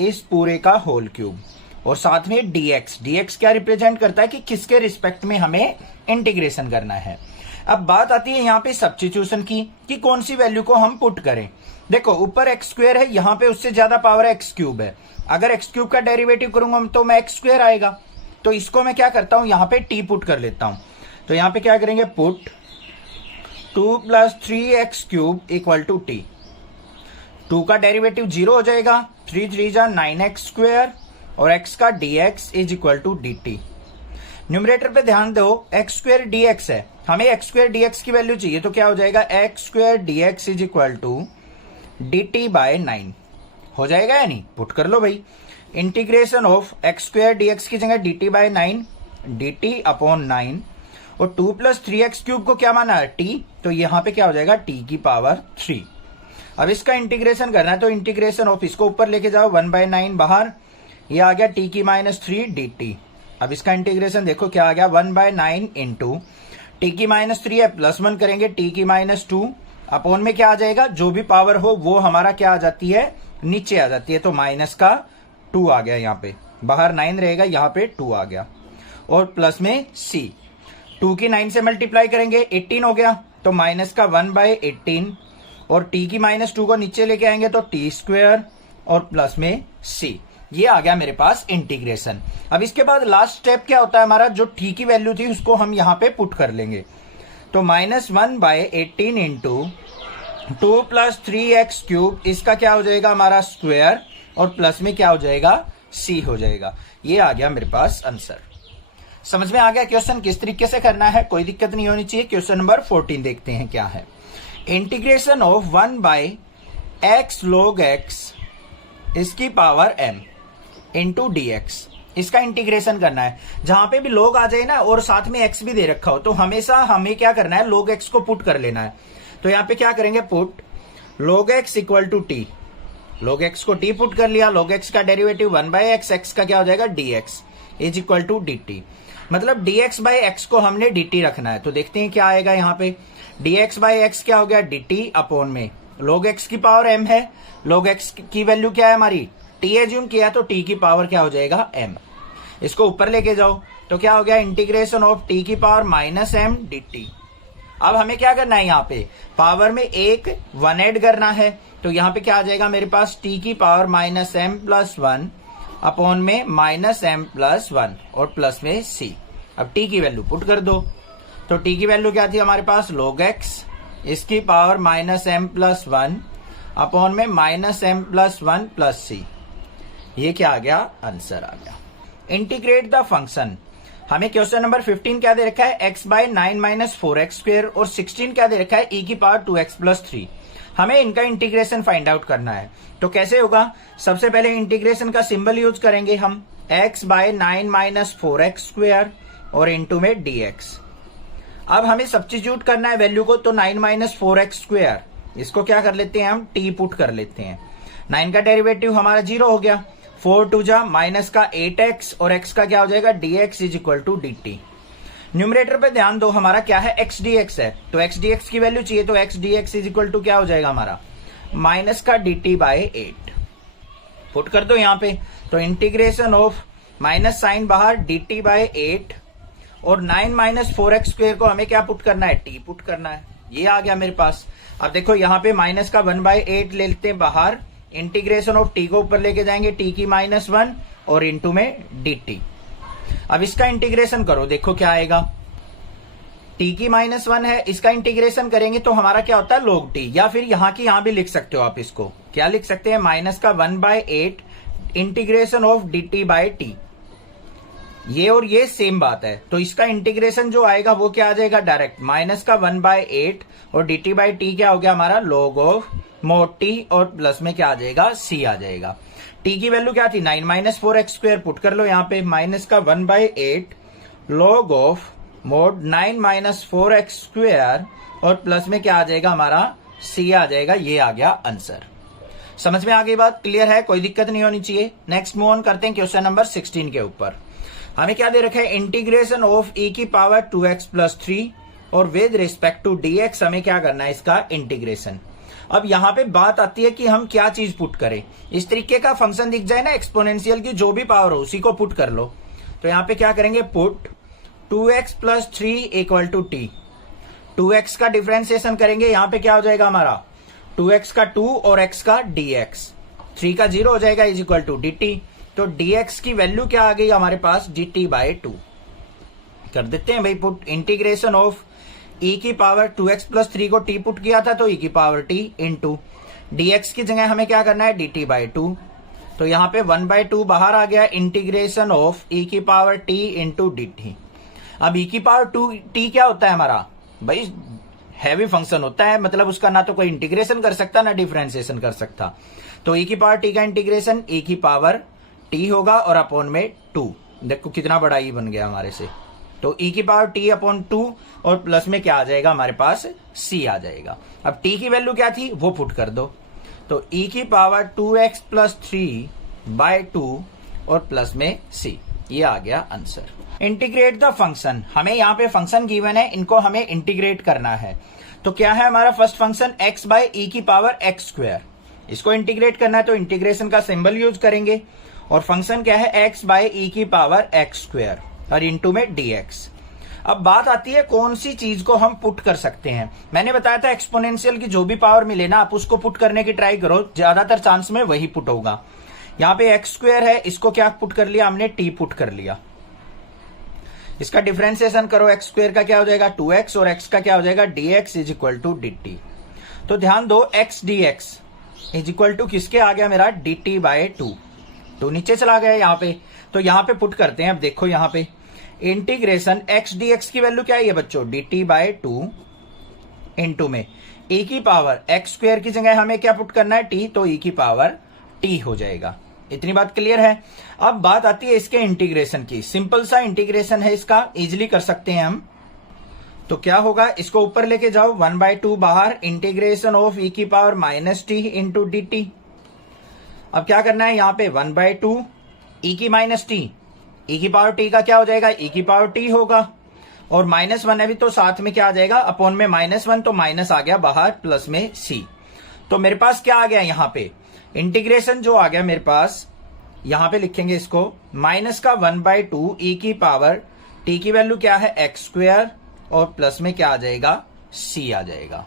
इस पूरे का होल क्यूब, और साथ में dx क्या रिप्रेजेंट करता है कि किसके रिस्पेक्ट में हमें इंटीग्रेशन करना है। अब बात आती है यहाँ पे सब्स्टिट्यूशन की कि कौन सी वैल्यू को हम पुट करें। देखो ऊपर एक्स स्क्वायर है, यहाँ पे उससे ज्यादा पावर एक्स क्यूब है। अगर एक्स क्यूब का डेरिवेटिव करूंगा तो मैं एक्स स्क्वायर आएगा, तो इसको मैं क्या करता हूं यहाँ पे टी पुट कर लेता हूं। तो यहाँ पे क्या करेंगे, put 2 + 3x cube equal to t. 2 का डेरिवेटिव 0 हो जाएगा, 3 3 जा 9x स्क्वायर, और x का dx is equal to dt। Numerator पे ध्यान दो, एक्स स्क्वायर dx है, हमें एक्स स्क्वायर dx की वैल्यू चाहिए, तो क्या हो जाएगा, x square dx is equal to dt/9 हो जाएगा या नहीं, पुट कर लो भाई। Integration of x square dx की जगह dt/9 dt/9, और 2 + 3x क्यूब को क्या माना है, t, तो यहाँ पे क्या हो जाएगा t⁻3। अब इसका इंटीग्रेशन करना है, तो इंटीग्रेशन ऑफ इसको ऊपर लेके जाओ, 1/9 बाहर, ये आ गया t⁻3 dt। अब इसका इंटीग्रेशन देखो क्या आ गया, 1/9 इंटू t⁻3 है, +1 करेंगे t⁻2 अपॉन में क्या आ जाएगा, जो भी पावर हो वो हमारा क्या आ जाती है, नीचे आ जाती है, तो -2 आ गया, यहाँ पे बाहर 9 रहेगा, यहाँ पे 2 आ गया, और प्लस में c, 2 की 9 से मल्टीप्लाई करेंगे 18 हो गया, तो -1/18, और t⁻2 को नीचे लेके आएंगे तो t² और प्लस में c। ये आ गया मेरे पास इंटीग्रेशन। अब इसके बाद लास्ट स्टेप क्या होता है हमारा, जो t की वैल्यू थी उसको हम यहाँ पे पुट कर लेंगे, तो -1/18 इंटू 2 + 3x क्यूब, इसका क्या हो जाएगा हमारा स्क्वायर, और प्लस में क्या हो जाएगा, c हो जाएगा। ये आ गया मेरे पास आंसर। समझ में आ गया क्वेश्चन किस तरीके से करना है, कोई दिक्कत नहीं होनी चाहिए। क्वेश्चन नंबर 14 देखते हैं क्या है। Integration of 1/x log x इसकी पावर m इंटू dx, इसका इंटीग्रेशन करना है। जहां पे भी log आ जाए ना और साथ में x भी दे रखा हो, तो हमेशा हमें क्या करना है, log x को पुट कर लेना है। तो यहाँ पे क्या करेंगे, put log x equal to t, log x को t पुट कर लिया, log x का डेरिवेटिव 1/x, x का क्या हो जाएगा dx is equal to dt, मतलब dx/x को हमने dt रखना है। तो देखते हैं क्या आएगा यहाँ पे, dx/x क्या हो गया, dt अपॉन में log x की पावर m है, log x की वैल्यू क्या है हमारी, t एज्यूम किया, तो t की पावर क्या हो जाएगा m। इसको ऊपर लेके जाओ तो क्या हो गया, इंटीग्रेशन ऑफ t की पावर -m dt। अब हमें क्या करना है, यहाँ पे पावर में एक 1 ऐड करना है, तो यहाँ पे क्या आ जाएगा मेरे पास, t की पावर -m+1 अपॉन में -m+1 और प्लस में c। अब t की वैल्यू पुट कर दो, तो t की वैल्यू क्या थी हमारे पास, log x इसकी पावर -m+1 अपॉन में -m+1 प्लस c। ये क्या आ गया, आंसर आ गया। इंटीग्रेट द फंक्शन, हमें क्वेश्चन नंबर 15 क्या दे रखा है, x/9 - 4x स्क्वायर, और 16 क्या दे रखा है, e की पावर 2x + 3। हमें इनका इंटीग्रेशन फाइंड आउट करना है। तो कैसे होगा, सबसे पहले इंटीग्रेशन का सिंबल यूज करेंगे हम, x/9 - 4x स्क्वायर और इंटू में dx। अब हमें सब्स्टिट्यूट करना है वैल्यू को, तो 9 - 4x स्क्वायर, इसको क्या कर लेते हैं हम, t पुट कर लेते हैं। 9 का डेरिवेटिव हमारा 0 हो गया, 4 2 जा माइनस का 8x, और x का क्या हो जाएगा, dx is equal to dt। Numerator पे ध्यान दो, हमारा क्या है, x dx है, तो x dx की वैल्यू चाहिए, तो x dx is equal to क्या हो जाएगा हमारा, माइनस का dt/8 पुट कर दो यहाँ पे। तो इंटीग्रेशन ऑफ माइनस साइन बाहर dt/8, और 9 - 4x स्क्वायर को हमें क्या पुट करना है, t पुट करना है। ये आ गया मेरे पास। अब देखो यहाँ पे माइनस का 1/8 लेते हैं बाहर, इंटीग्रेशन ऑफ t को ऊपर लेके जाएंगे, t की -1 और इंटू में dt। अब इसका इंटीग्रेशन करो, देखो क्या आएगा, t की -1 है, इसका इंटीग्रेशन करेंगे तो हमारा क्या होता है, log t, या फिर यहाँ की यहाँ भी लिख सकते हो आप, इसको क्या लिख सकते हैं, माइनस का 1/8 इंटीग्रेशन ऑफ dt/t। ये और ये सेम बात है, तो इसका इंटीग्रेशन जो आएगा वो क्या आ जाएगा, डायरेक्ट माइनस का 1/8 और dt/t क्या हो गया हमारा, log ऑफ mod t, और प्लस में क्या आ जाएगा, c आ जाएगा। t की वैल्यू क्या थी, 9 - 4x स्क्वायर, पुट कर लो यहाँ पे, माइनस का 1/8 log of mod 9 - 4x square, और प्लस में क्या आ जाएगा हमारा, c आ जाएगा। ये आ गया आंसर। समझ में आ गई बात, क्लियर है, कोई दिक्कत नहीं होनी चाहिए। नेक्स्ट मूव ऑन करते हैं क्वेश्चन नंबर 16 के ऊपर। हमें क्या दे रखा है, इंटीग्रेशन ऑफ e की पावर 2x + 3, और विद रिस्पेक्ट टू dx हमें क्या करना है, इसका इंटीग्रेशन। अब यहां पे बात आती है कि हम क्या चीज पुट करें। इस तरीके का फंक्शन दिख जाए ना एक्सपोनेंशियल की जो भी पावर हो उसी को पुट कर लो। तो यहां पे क्या करेंगे, पुट 2x + 3 = t। 2x का डिफरेंशिएशन करेंगे, यहां पे क्या हो जाएगा हमारा 2x का 2 और x का dx, 3 का 0 हो जाएगा = dt। तो dx की वैल्यू क्या आ गई हमारे पास, dt/2। कर देते हैं भाई पुट, इंटीग्रेशन ऑफ e की पावर 2x + 3 को t पुट किया था तो e की पावर t इंटू dx की जगह हमें क्या करना है dt/2। तो यहां पे 1/2 बाहर आ गया, इंटीग्रेशन ऑफ e की पावर t इंटू dt। अब e की पावर 2t क्या होता है हमारा भाई, हैवी फंक्शन होता है, मतलब उसका ना तो कोई इंटीग्रेशन कर सकता ना डिफरेंशिएशन कर सकता। तो e की पावर t का इंटीग्रेशन e की पावर t होगा और अपॉन में 2। देखो कितना बड़ा e बन गया हमारे से। तो e की पावर t/2 और प्लस में क्या आ जाएगा हमारे पास c आ जाएगा। अब t की वैल्यू क्या थी वो पुट कर दो। तो e की पावर 2x + 3/2 और प्लस में c, ये आ गया आंसर। इंटीग्रेट द फंक्शन, हमें यहाँ पे फंक्शन गिवन है, इनको हमें इंटीग्रेट करना है। तो क्या है हमारा फर्स्ट फंक्शन x/e⁴x²। इसको इंटीग्रेट करना है तो इंटीग्रेशन का सिंबल यूज करेंगे और फंक्शन क्या है x/e⁴x² और इंटू में dx। अब बात आती है कौन सी चीज को हम पुट कर सकते हैं। मैंने बताया था एक्सपोनेंशियल की जो भी पावर मिले ना आप उसको पुट करने की ट्राई करो, ज्यादातर चांस में वही पुट होगा। यहाँ पे x² है, इसको क्या पुट कर लिया हमने, t पुट कर लिया। इसका डिफरेंशिएशन करो, x² का क्या हो जाएगा 2x और x का क्या हो जाएगा dx = dt। तो ध्यान दो x dx = किसके आ गया मेरा dt/2। तो नीचे चला गया यहाँ पे, तो यहाँ पे पुट करते हैं। अब देखो यहाँ पे इंटीग्रेशन x dx की वैल्यू क्या है बच्चों, dt/2 इंटू में e की पावर x² की जगह हमें क्या पुट करना है t, तो e की पावर t हो जाएगा। इतनी बात क्लियर है। अब बात आती है इसके इंटीग्रेशन की, सिंपल सा इंटीग्रेशन है इसका, इजिली कर सकते हैं हम। तो क्या होगा, इसको ऊपर लेके जाओ, 1/2 बाहर, इंटीग्रेशन ऑफ e की पावर -t इंटू dt। अब क्या करना है यहाँ पे 1/2 e की -t, e की पावर t का क्या हो जाएगा e की पावर t होगा और -1 है भी तो साथ में क्या आ जाएगा अपॉन में -1, तो माइनस आ गया बाहर प्लस में c। तो मेरे पास क्या आ गया यहाँ पे इंटीग्रेशन जो आ गया मेरे पास, यहां पे लिखेंगे इसको माइनस का 1/2 e की पावर t की वैल्यू क्या है x² और प्लस में क्या आ जाएगा c आ जाएगा।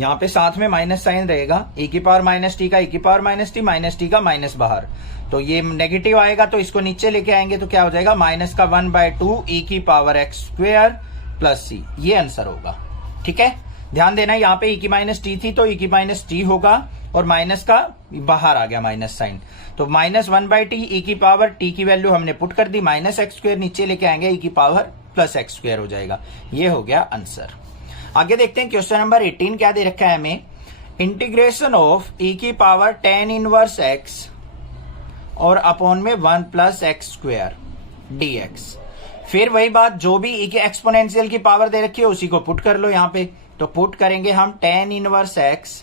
यहां पे साथ में माइनस साइन रहेगा, e की पावर -t का e की पावर -t का माइनस बाहर, तो ये नेगेटिव आएगा तो इसको नीचे लेके आएंगे तो क्या हो जाएगा माइनस का 1/2 e की पावर x² प्लस c, ये आंसर होगा। ठीक है, ध्यान देना यहाँ पे e की -t थी तो e की -t होगा और माइनस का बाहर आ गया माइनस साइन, तो -1/t e की पावर t की वैल्यू हमने पुट कर दी, -x², नीचे लेके आएंगे e की पावर +x² हो जाएगा। ये हो गया आंसर। आगे देखते हैं क्वेश्चन नंबर 18 क्या दे रखा है हमें, इंटीग्रेशन ऑफ e की पावर tan 1x और अपॉन में 1 + x² dx। फिर वही बात, जो भी e के एक्सपोनेंशियल की पावर दे रखी है उसी को पुट कर लो यहाँ पे। तो पुट करेंगे हम tan 1x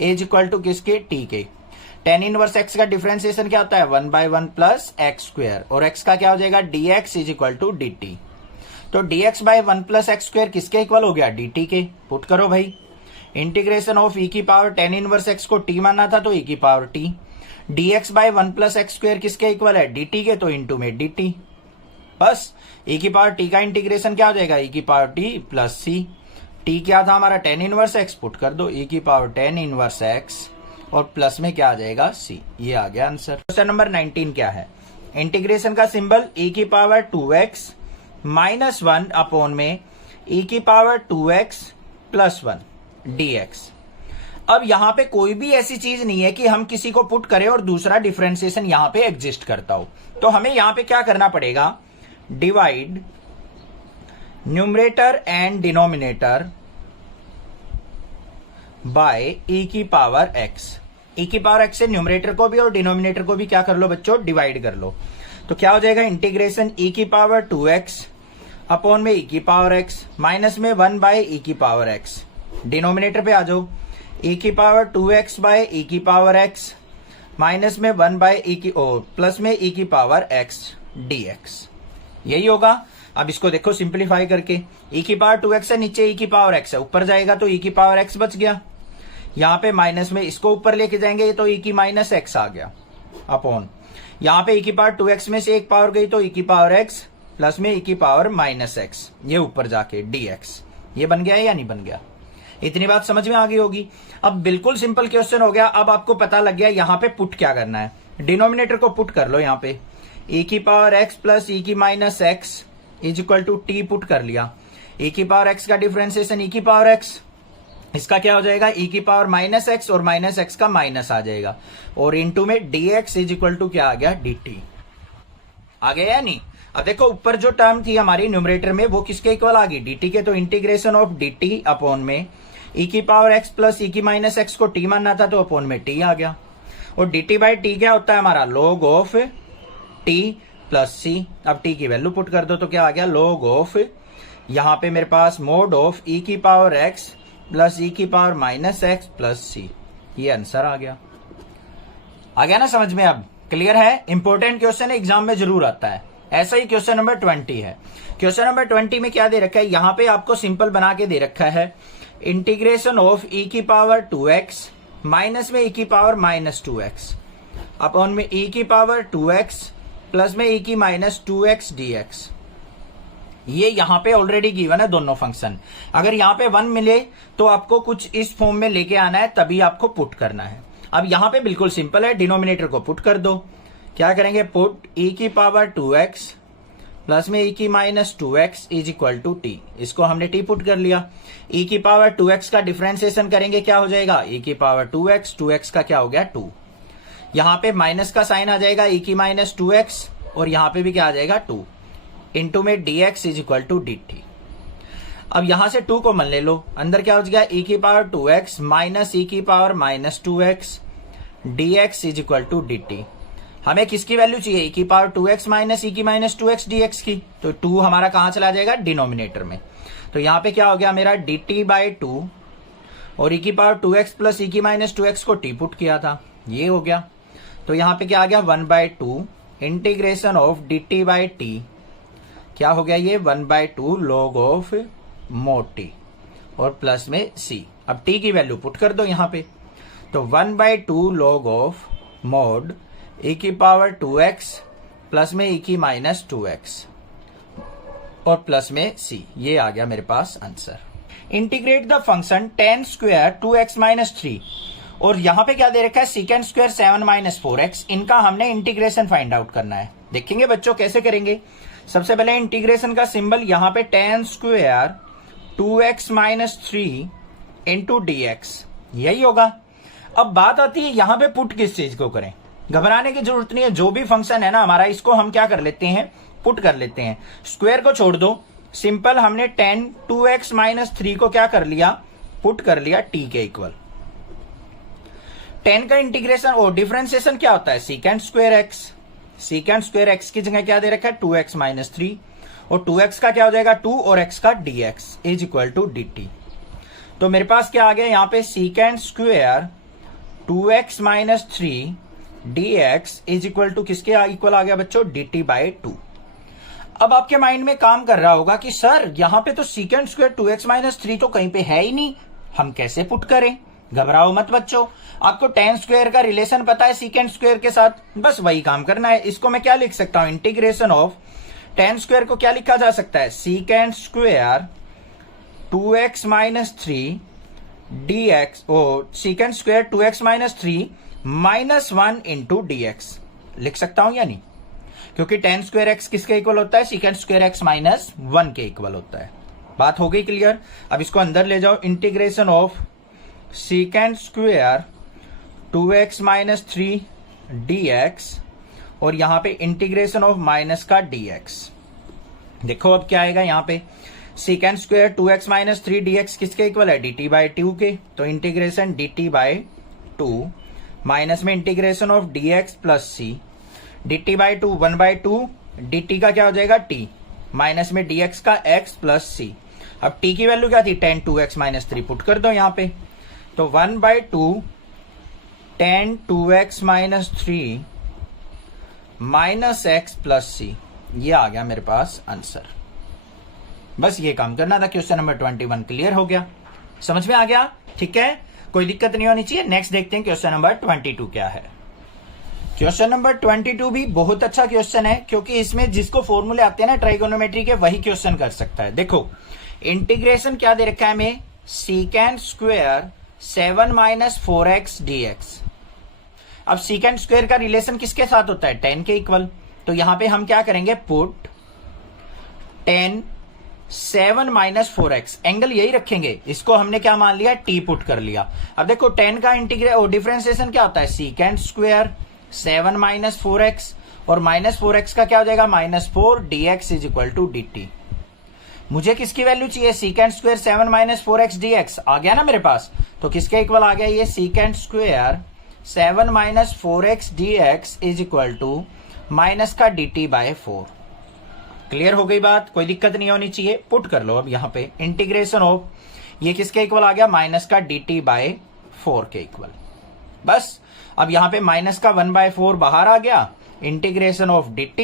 = किसके t के। tan 1x का डिफरेंशिएशन क्या होता है 1/1 + x² और x का क्या हो जाएगा dx = dt। तो dx/1 + x² किसके इक्वल हो गया dt के। पुट करो भाई, इंटीग्रेशन ऑफ e की पावर tan 1x को t माना था तो e की पावर t, dx/1 + x² किसके इक्वल है dt के, तो इंटू में dt। बस e की पावर t का इंटीग्रेशन क्या हो जाएगा e की पावर t + c। t क्या था हमारा tan 1x, पुट कर दो e की पावर tan 1x और प्लस में क्या आ जाएगा c, ये आ गया आंसर। क्वेश्चन नंबर 19 क्या है, इंटीग्रेशन का सिंबल e की पावर 2x -1 अपॉन में e की पावर 2x + 1 dx। अब यहां पे कोई भी ऐसी चीज नहीं है कि हम किसी को पुट करें और दूसरा डिफरेंशिएशन यहां पे एग्जिस्ट करता हो, तो हमें यहां पे क्या करना पड़ेगा, divide numerator and denominator by e की पावर x। e की पावर x से न्यूमरेटर को भी और डिनोमिनेटर को भी क्या कर लो बच्चों, डिवाइड कर लो। तो क्या हो जाएगा इंटीग्रेशन e की पावर 2x अपॉन में e की पावर x माइनस में 1/e की पावर x। डिनोमिनेटर पे आ जाओ, e की पावर 2x/e की पावर x माइनस में 1/e की प्लस में e की पावर x dx। यही होगा। अब इसको देखो सिंप्लीफाई करके, e की पावर 2x है, नीचे e की पावर x है, ऊपर जाएगा तो e की पावर x बच गया। यहाँ पे माइनस में इसको ऊपर लेके जाएंगे तो e की माइनस एक्स आ गया अपॉन, यहाँ पे e की पावर 2x में से एक पावर गई तो e की पावर x प्लस में e की पावर माइनस एक्स, ये ऊपर जाके dx। ये बन गया या नहीं बन गया? इतनी बात समझ में आ गई होगी। अब बिल्कुल सिंपल क्वेश्चन हो गया। अब आपको पता लग गया यहाँ पे पुट क्या करना है। डिनोमिनेटर को पुट कर लो, यहाँ पे e की पावर x प्लस e की minus x is equal to t put कर लिया। e की पावर x का डिफरेंशिएशन e की पावर x, इसका क्या हो जाएगा e की पावर माइनस एक्स और माइनस एक्स का माइनस आ जाएगा और इनटू में dx इज इक्वल टू क्या आ गया dt। आ गया या नहीं? अब देखो ऊपर जो टर्म थी हमारी न्यूमरेटर में वो किसके इक्वल आ गई? dt के। तो इंटीग्रेशन ऑफ dt अपॉन में e की पावर x प्लस e की माइनस एक्स को t मानना था तो अपॉन में t आ गया। और dt बाई टी क्या होता है हमारा? log of t plus c। अब t की वैल्यू पुट कर दो तो क्या आ गया? log ऑफ, यहां पे मेरे पास मोड ऑफ e की पावर x प्लस e की power minus x plus c। ये आंसर आ गया ना समझ में? अब क्लियर है? इंपॉर्टेंट क्वेश्चन एग्जाम में जरूर आता है। ऐसा ही क्वेश्चन नंबर 20 है। क्वेश्चन नंबर 20 में क्या दे रखा है? यहां पे आपको सिंपल बना के दे रखा है इंटीग्रेशन ऑफ e की पावर 2x माइनस में e की पावर माइनस 2x अपॉन में e की पावर 2x प्लस में e की माइनस 2x dx। ये यहां पे ऑलरेडी गिवन है दोनों फंक्शन। अगर यहां पे 1 मिले तो आपको कुछ इस फॉर्म में लेके आना है, तभी आपको पुट करना है। अब यहां पे बिल्कुल सिंपल है, डिनोमिनेटर को पुट कर दो। क्या करेंगे? पुट e की पावर 2x प्लस में e की minus 2x is equal to t. इसको हमने t पुट कर लिया। e की पावर 2x का डिफरेंशिएशन करेंगे, क्या हो जाएगा? e की पावर 2x, 2x का क्या हो गया? 2। यहां पे माइनस का साइन आ जाएगा, e की माइनस 2x और यहां पे भी क्या आ जाएगा? 2 इंटू में dx is equal to dt। अब यहां से 2 को मन ले लो, अंदर क्या हो जाएगा? e की पावर 2x माइनस e की power minus 2x dx is equal to dt। हमें किसकी वैल्यू चाहिए? e की पावर 2x माइनस e की माइनस 2x dx की। तो 2 हमारा कहां चला जाएगा? डिनोमिनेटर में। तो यहां पे क्या हो गया मेरा? dt बाई 2 और e की पावर 2x प्लस e की माइनस 2x को t पुट किया था, ये हो गया। तो यहां पे क्या आ गया? 1/2 integration of dt by t, क्या हो गया? ये 1/2 log ऑफ मोड t और प्लस में c। अब t की वैल्यू पुट कर दो यहां पे, तो 1/2 log ऑफ मोड e की पावर 2x प्लस में e की माइनस 2x और प्लस में c। ये आ गया मेरे पास answer. Integrate the function tan square 2x minus 3 और यहां पे क्या दे रखा है? secant square 7 minus 4x। इनका हमने इंटीग्रेशन फाइंड आउट करना है। देखेंगे बच्चों कैसे करेंगे। सबसे पहले इंटीग्रेशन का सिंबल यहां पे tan square 2x minus 3 into dx, यही होगा। अब बात आती है यहां पे पुट किस चीज को करें। घबराने की जरूरत नहीं है, जो भी फंक्शन है ना हमारा, इसको हम क्या कर लेते हैं? पुट कर लेते हैं। स्क्वायर को छोड़ दो, सिंपल हमने tan 2x माइनस 3 को क्या कर लिया? पुट कर लिया t के इक्वल। tan का इंटीग्रेशन और डिफरेंशिएशन क्या होता है? secant square x। secant square x की जगह क्या दे रखा है? 2x माइनस 3 और 2x का क्या हो जाएगा? 2 और x का dx is equal to dt। तो मेरे पास क्या आ गया यहाँ पे? secant square 2x minus 3 dx is equal to किसके इक्वल आ गया बच्चों? dt by 2। अब आपके माइंड में काम कर रहा होगा कि सर यहाँ पे तो secant स्क्वायर 2x माइनस 3 तो कहीं पे है ही नहीं, हम कैसे पुट करें? घबराओ मत बच्चों, आपको tan स्क्वायर का रिलेशन पता है secant स्क्वायर के साथ, बस वही काम करना है। इसको मैं क्या लिख सकता हूं? इंटीग्रेशन ऑफ tan स्क्वायर को क्या लिखा जा सकता है? secant square 2x minus 3 dx और secant square 2x minus 3 minus 1 into dx लिख सकता हूं या नहीं? क्योंकि tan स्क्वायर x किसके इक्वल होता है? secant स्क्वायर x माइनस 1 के इक्वल होता है। बात हो गई क्लियर? अब इसको अंदर ले जाओ। Integration of secant square 2x minus 3 dx और यहां पे इंटीग्रेशन ऑफ माइनस का dx। देखो अब क्या आएगा यहाँ पे? secant square 2x minus 3 dx किसके इक्वल है? dt बाई 2 के। तो इंटीग्रेशन dt बाई 2 माइनस में integration of dx plus c, dt by 2 1/2 dt का क्या हो जाएगा? t माइनस में dx का x प्लस c। अब t की वैल्यू क्या थी? tan 2x माइनस 3 पुट कर दो यहाँ पे, तो 1/2 tan 2x minus 3 minus x plus c। ये आ गया मेरे पास आंसर। बस ये काम करना था। क्वेश्चन नंबर 21 क्लियर हो गया, समझ में आ गया? ठीक है। कोई दिक्कत नहीं होनी चाहिए। नेक्स्ट देखते हैं क्वेश्चन नंबर 22 क्या है। क्वेश्चन नंबर 22 भी बहुत अच्छा क्वेश्चन है, क्योंकि इसमें जिसको फॉर्मूले आते हैं ना ट्राइगोनोमेट्री के, वही क्वेश्चन कर सकता है। देखो इंटीग्रेशन क्या दे रखा है हमें, सीकेंड स्क्वायर 7 - 4x dx। अब सीकेंड स्क्वायर का रिलेशन किसके साथ होता है, 10 के इक्वल। तो यहां पे हम क्या करेंगे, पुट 10 7 - 4x, एंगल यही रखेंगे, इसको हमने क्या मान लिया, t पुट कर लिया। अब देखो 10 का डिफरेंशिएशन क्या होता है, सीकेंड स्क्वायर 7 - 4x, और -4x का क्या हो जाएगा, -4 dx = dt। मुझे किसकी वैल्यू चाहिए, सीकेंड स्क्वायर 7 - 4x dx आ गया ना मेरे पास, तो किसके इक्वल आ गया ये, secant square 7 - 4x dx = minus का dt/4। क्लियर हो गई बात, कोई दिक्कत नहीं होनी चाहिए। पुट कर लो अब यहां पे इंटीग्रेशन ऑफ, ये किसके इक्वल आ गया, माइनस का dt/4 के इक्वल। बस अब यहां पे माइनस का 1/4 बाहर आ गया, इंटीग्रेशन ऑफ dt,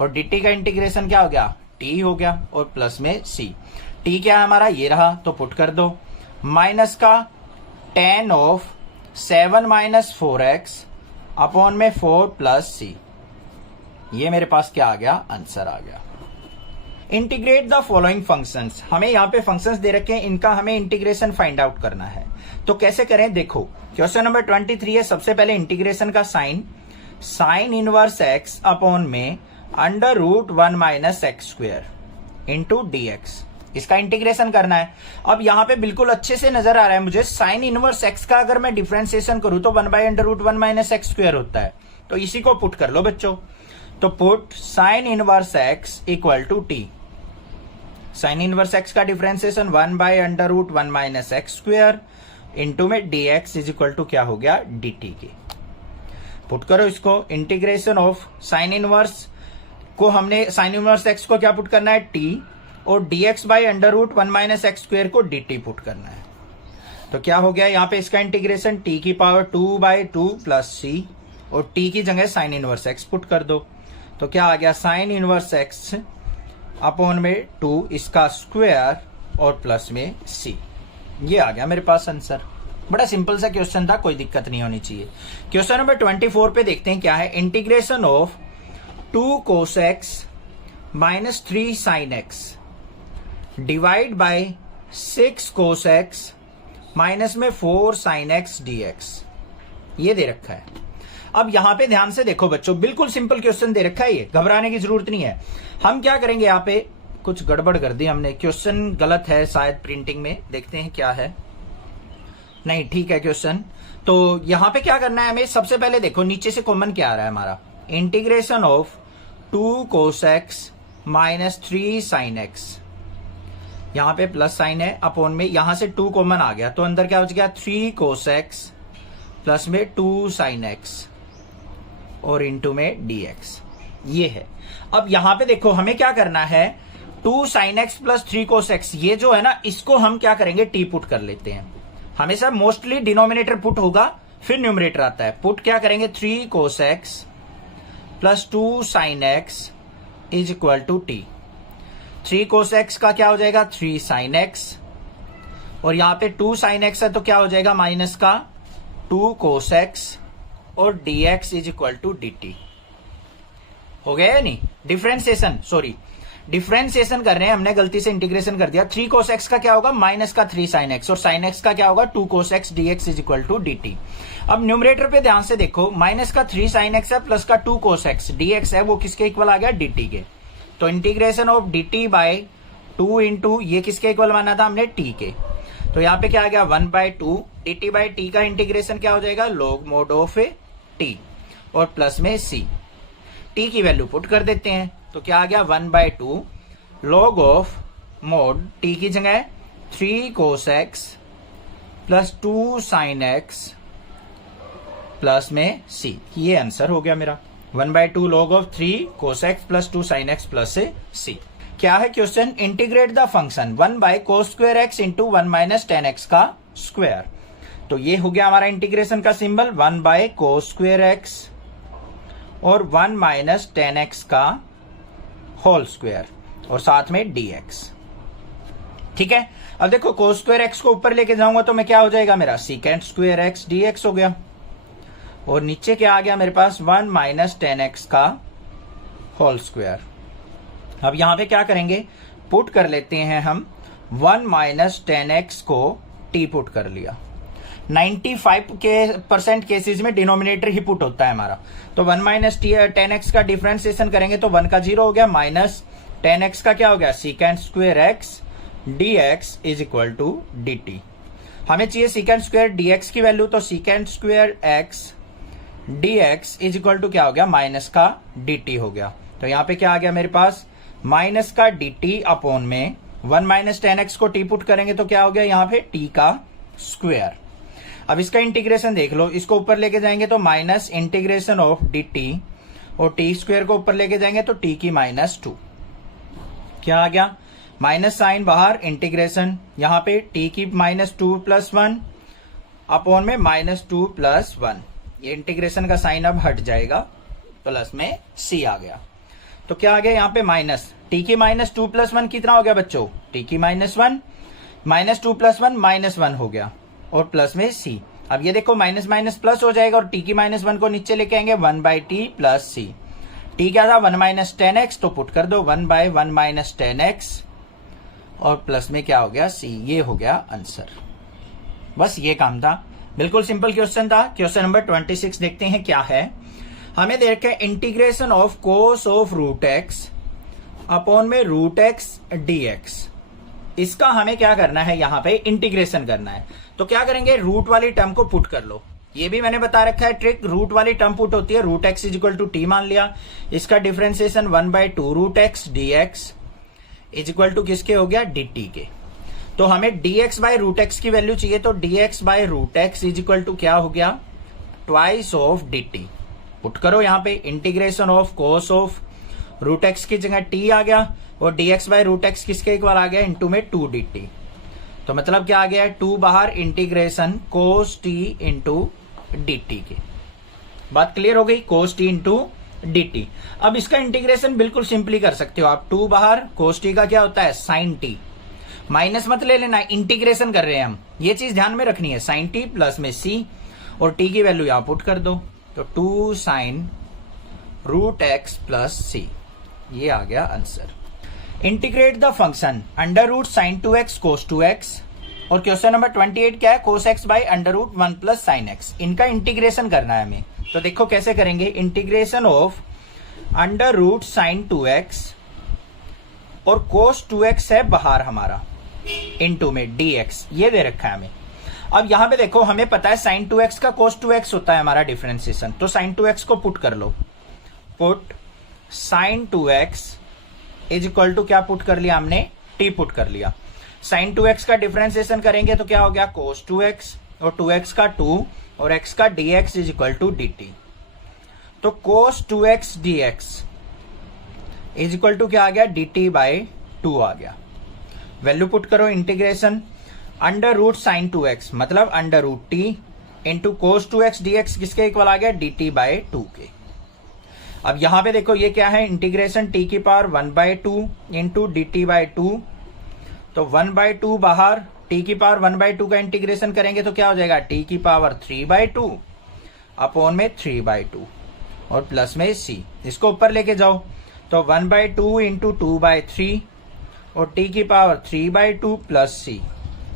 और dt का इंटीग्रेशन क्या हो गया, t हो गया, और प्लस में c। t क्या है हमारा, ये रहा, तो पुट कर दो, माइनस का tan ऑफ 7 - 4x अपॉन में 4 + c। ये मेरे पास क्या आ गया, आंसर आ गया। इंटीग्रेट द फॉलोइंग फंक्शंस, हमें यहाँ पे फंक्शंस दे रखे हैं, इनका हमें इंटीग्रेशन फाइंड आउट करना है। तो कैसे करें, देखो क्वेश्चन नंबर 23 है। सबसे पहले इंटीग्रेशन का साइन इनवर्स x अपॉन में √1 - x² इंटू dx, इसका इंटीग्रेशन करना है। अब यहां पे बिल्कुल अच्छे से नजर आ रहा है मुझे, साइन इनवर्स x का अगर मैं डिफरेंशिएशन करूं तो 1/√1 - x² होता है। तो इसी को पुट कर लो बच्चों, तो put sine inverse x = t। Sine inverse x का डिफरेंशिएशन 1/√1 - x² इंटू में dx = क्या हो गया, dt की। पुट करो इसको, इंटीग्रेशन ऑफ साइन इनवर्स को, हमने साइन इनवर्स x को क्या पुट करना है, t, और dx/√1 - x² को dt पुट करना है। तो क्या हो गया यहाँ पे, इसका इंटीग्रेशन t⁻2/2 + c, और t की जगह साइन इनवर्स x पुट कर दो। तो क्या आ गया, साइन इनवर्स x अपॉन में 2, इसका स्क्वायर, और प्लस में c। ये आ गया मेरे पास आंसर। बड़ा सिंपल सा क्वेश्चन था, कोई दिक्कत नहीं होनी चाहिए। क्वेश्चन नंबर 24 पे देखते हैं क्या है, integration of 2 cos x - 3 sin x divide by 6 cos x minus में 4 sin x dx। ये दे रखा है। अब यहां पे ध्यान से देखो बच्चों, बिल्कुल सिंपल क्वेश्चन दे रखा है, ये घबराने की जरूरत नहीं है। हम क्या करेंगे, यहाँ पे कुछ गड़बड़ कर दी हमने, क्वेश्चन गलत है शायद प्रिंटिंग में, देखते हैं क्या है। नहीं ठीक है क्वेश्चन। तो यहां पे क्या करना है हमें, सबसे पहले देखो नीचे से कॉमन क्या आ रहा है हमारा, integration of 2 cos x - 3 sin x, यहां पे प्लस साइन है, अपॉन में यहां से 2 कॉमन आ गया, तो अंदर क्या हो गया, 3 cos x प्लस में 2 sin x, और इंटू में dx। ये है। अब यहां पे देखो हमें क्या करना है, 2 sin x plus 3 cos x, ये जो है ना, इसको हम क्या करेंगे, t पुट कर लेते हैं। हमेशा मोस्टली डिनोमिनेटर पुट होगा, फिर न्यूमरेटर आता है। पुट क्या करेंगे, 3 cos x plus 2 sin x = t। 3 cos x का क्या हो जाएगा, 3 sin x, और यहां पे 2 sin x है, तो क्या हो जाएगा, माइनस का 2 cos x, और dx = dt। हो गया या नहीं, डिफरेंशिएशन, सॉरी डिफरेंशिएशन कर रहे हैं हमने, गलती से इंटीग्रेशन कर दिया। 3 cos x का क्या होगा, माइनस का 3 sin x, और sin x का क्या होगा, 2 cos x dx = dt। अब न्यूमरेटर पे ध्यान से देखो, माइनस का 3 sin x है, प्लस का 2 cos x dx है, वो किसके इक्वल आ गया, dt के। तो इंटीग्रेशन ऑफ dt/2 इंटू, ये किसके इक्वल माना था हमने, t के। तो यहाँ पे क्या आ गया, 1/2 dt/t का इंटीग्रेशन क्या हो जाएगा, log mod ऑफ t, और प्लस में c। t की वैल्यू पुट कर देते हैं, तो क्या आ गया, 1/2 log ऑफ mod t की जगह 3 cos x plus 2 sin x plus में c। ये आंसर हो गया मेरा, 1/2 log of 3 cos x plus 2 sin x plus c। क्या है question, integrate the function 1/cos² x into 1 - tan x का स्क्वायर। तो ये हो गया हमारा इंटीग्रेशन का सिंबल, 1/cos² x और 1 - tan x का होल स्क्वायर, और साथ में dx। ठीक है। अब देखो cos स्क्वायर एक्स को ऊपर लेके जाऊंगा तो मैं क्या हो जाएगा मेरा secant स्क्वायर एक्स dx हो गया, और नीचे क्या आ गया मेरे पास 1 माइनस 10x का होल स्क्वायर। अब यहां पे क्या करेंगे, पुट कर लेते हैं हम 1 माइनस 10x को t पुट कर लिया। 95% केसेस में डिनोमिनेटर ही पुट होता है हमारा, तो 1 माइनस 10x का डिफरेंशिएशन करेंगे तो 1 का 0 हो गया, माइनस 10x का क्या हो गया secant square x dx is equal to dt। हमें चाहिए secant स्क्वायर dx की वैल्यू, तो secant square x dx is equal to क्या हो गया, माइनस का dt हो गया। तो यहां पे क्या आ गया मेरे पास, माइनस का dt अपॉन में 1 माइनस 10x को t पुट करेंगे तो क्या हो गया यहाँ पे t का स्क्वायर। अब इसका इंटीग्रेशन देख लो, इसको ऊपर लेके जाएंगे तो माइनस इंटीग्रेशन ऑफ dt, और t स्क्वायर को ऊपर लेके जाएंगे तो t की -2। क्या आ गया, माइनस साइन बाहर, इंटीग्रेशन यहां पे t की -2 प्लस 1 अपॉन में -2 प्लस 1, ये इंटीग्रेशन का साइन अब हट जाएगा, प्लस में c आ गया। तो क्या आ गया यहाँ पे माइनस t की -2 प्लस 1 कितना हो गया बच्चों, t की -1, -2 प्लस 1 -1 हो गया, और प्लस में c। अब ये देखो माइनस माइनस प्लस हो जाएगा, और t की -1 को नीचे लेके आएंगे 1/t प्लस c। t क्या था 1 माइनस 10x, तो पुट कर दो 1/1 माइनस 10x, और प्लस में क्या हो गया c। ये हो गया आंसर। बस ये काम था, बिल्कुल सिंपल क्वेश्चन था। क्वेश्चन नंबर 26 देखते हैं क्या है। हमें दे रखा है integration of cos of root x upon में रूट एक्स dx। इसका हमें क्या करना है, यहां पे इंटीग्रेशन करना है। तो क्या करेंगे, रूट वाली टर्म को पुट कर लो। ये भी मैंने बता रखा है ट्रिक, रूट वाली टर्म पुट होती है, root x is equal to t मान लिया, इसका differentiation 1/2 root x dx is equal to किसके हो गया, dt के। तो हमें dx बाय रूट एक्स की वैल्यू चाहिए, तो dx by root x is equal to क्या हो गया, ट्वाइस ऑफ dt। पुट करो यहाँ पे, integration of cos of root x की जगह t आ गया, और dx बाय रूट एक्स किसके इक्वल आ गया, इनटू में 2 dt। तो मतलब क्या आ गया, 2 बाहर, इंटीग्रेशन कोस t इंटू dt के। बात क्लियर हो गई, कोस t इंटू dt। अब इसका इंटीग्रेशन बिल्कुल सिंपली कर सकते हो आप, 2 बाहर, कोस t का क्या होता है साइन t, माइनस मत ले लेना, इंटीग्रेशन कर रहे हैं हम, ये चीज ध्यान में रखनी है, साइन t प्लस में c, और t की वैल्यू यहां पुट कर दो, तो 2 sine root x plus c, ये आ गया answer. Integrate the function under root sine 2x cos 2x, और क्वेश्चन नंबर 28 क्या है, cos x by under root 1 plus sine x. इनका इंटीग्रेशन करना है हमें, तो देखो कैसे करेंगे, integration of under root sine 2x और कोस 2x है बाहर हमारा, इनटू में dx, ये दे रखा है हमें। अब यहां पे देखो हमें पता है साइन 2x का कोस 2x होता है हमारा डिफरेंशिएशन, तो साइन 2x को पुट कर लो, put sine 2x is equal to क्या पुट कर लिया हमने, t पुट कर लिया। साइन 2x का डिफरेंशिएशन करेंगे तो क्या हो गया, कोस 2x, और 2x का 2 और x का dx is equal to dt। तो cos 2x dx is equal to क्या आ गया, dt बाई 2 आ गया। वैल्यू पुट करो, integration under root sine 2x मतलब under root t into cos 2x dx किसके इक्वल आ गया, dt बाई 2 के। अब यहां पे देखो ये क्या है, इंटीग्रेशन t की पावर 1/2 इंटू dt बाई 2, तो 1/2 बाहर, t की पावर 1/2 का इंटीग्रेशन करेंगे तो क्या हो जाएगा, t की पावर 3/2 अपॉन में 3/2, और प्लस में c, इसको ऊपर लेके जाओ तो 1/2 इंटू 2/3, और t की पावर 3/2 प्लस c,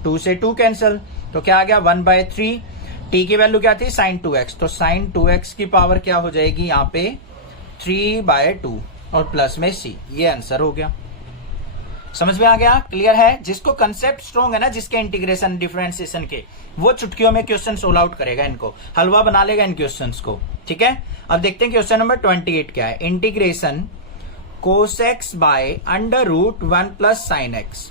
2 से 2 कैंसिल, तो क्या आ गया 1/3, t की वैल्यू क्या थी साइन 2x, तो साइन 2x की पावर क्या हो जाएगी यहाँ पे 3/2, और प्लस में c, ये आंसर हो गया। समझ में आ गया, क्लियर है। जिसको कंसेप्ट स्ट्रॉन्ग है ना, जिसके इंटीग्रेशन डिफरेंशिएशन के, वो चुटकियों में क्वेश्चन सोल्व आउट करेगा, इनको हलवा बना लेगा इन क्वेश्चंस को, ठीक है। अब देखते हैं क्वेश्चन नंबर 28 क्या है, integration cos x by under root 1 plus sine x.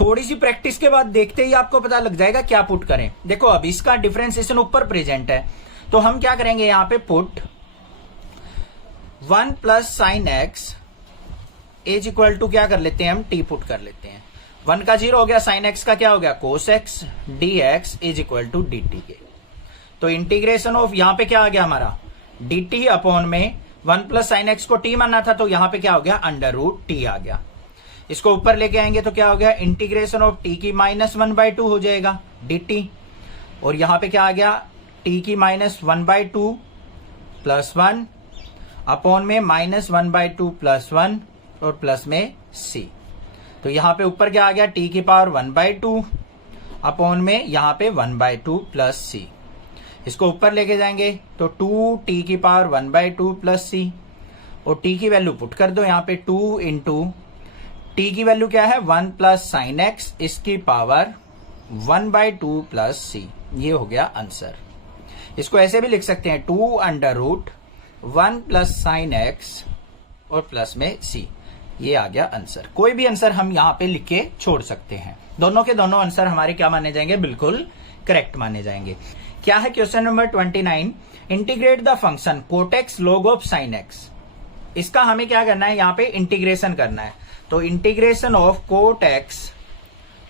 थोड़ी सी प्रैक्टिस के बाद देखते ही आपको पता लग जाएगा क्या पुट करें। देखो अब इसका डिफरेंशिएशन ऊपर प्रेजेंट है, तो हम क्या करेंगे यहां पे, put 1 plus sine x is equal to क्या कर लेते हैं हम, t पुट कर लेते हैं। 1 का 0 हो गया, साइन एक्स का क्या हो गया, cos x dx is equal to dt के। तो इंटीग्रेशन ऑफ यहां पे क्या आ गया हमारा, dt अपॉन में 1 प्लस साइन एक्स को t मानना था, तो यहां पे क्या हो गया, अंडर रूट t आ गया। इसको ऊपर लेके आएंगे तो क्या हो गया, इंटीग्रेशन ऑफ टी की -1/2 हो जाएगा dt। और यहां पे क्या आ गया, टी की -1/2 +1 अपॉन में -1/2 +1 और प्लस में c। तो यहां पे ऊपर क्या आ गया, t की पावर 1/2 अपॉन में यहां पे 1/2 प्लस c। इसको ऊपर लेके जाएंगे तो 2t की पावर 1/2 प्लस c और t की वैल्यू पुट कर दो यहाँ पे 2 इंटू t की वैल्यू क्या है 1 प्लस साइन एक्स इसकी पावर 1/2 प्लस c। ये हो गया आंसर। इसको ऐसे भी लिख सकते हैं 2√1 प्लस साइन एक्स और प्लस में c। ये आ गया आंसर। कोई भी आंसर हम यहाँ पे लिख के छोड़ सकते हैं। दोनों के दोनों आंसर हमारे क्या माने जाएंगे, बिल्कुल करेक्ट माने जाएंगे। क्या है question number 29, integrate the function cot x log of sine x. इसका हमें क्या करना है, यहाँ पे इंटीग्रेशन करना है। तो integration of cot x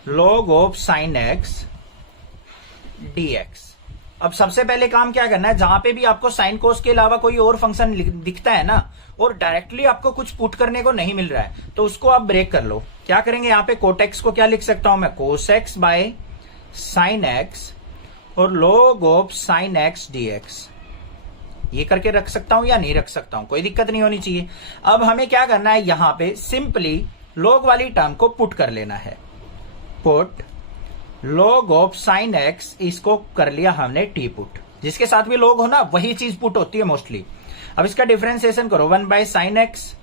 log of sine x dx। अब सबसे पहले काम क्या करना है, जहां पे भी आपको साइन कोस के अलावा कोई और फंक्शन दिखता है ना, और डायरेक्टली आपको कुछ पुट करने को नहीं मिल रहा है, तो उसको आप ब्रेक कर लो। क्या करेंगे, यहाँ पे कोटेक्स को क्या लिख सकता हूं मैं, कोस एक्स बाय साइन एक्स और log of sine x dx। ये करके रख सकता हूं या नहीं रख सकता हूं, कोई दिक्कत नहीं होनी चाहिए। अब हमें क्या करना है, यहां पे सिंपली log वाली टर्म को पुट कर लेना है। Put log of sine x, इसको कर लिया हमने टी पुट। जिसके साथ भी log हो ना, वही चीज पुट होती है मोस्टली। अब इसका डिफरेंशिएशन करो 1 bye sine x.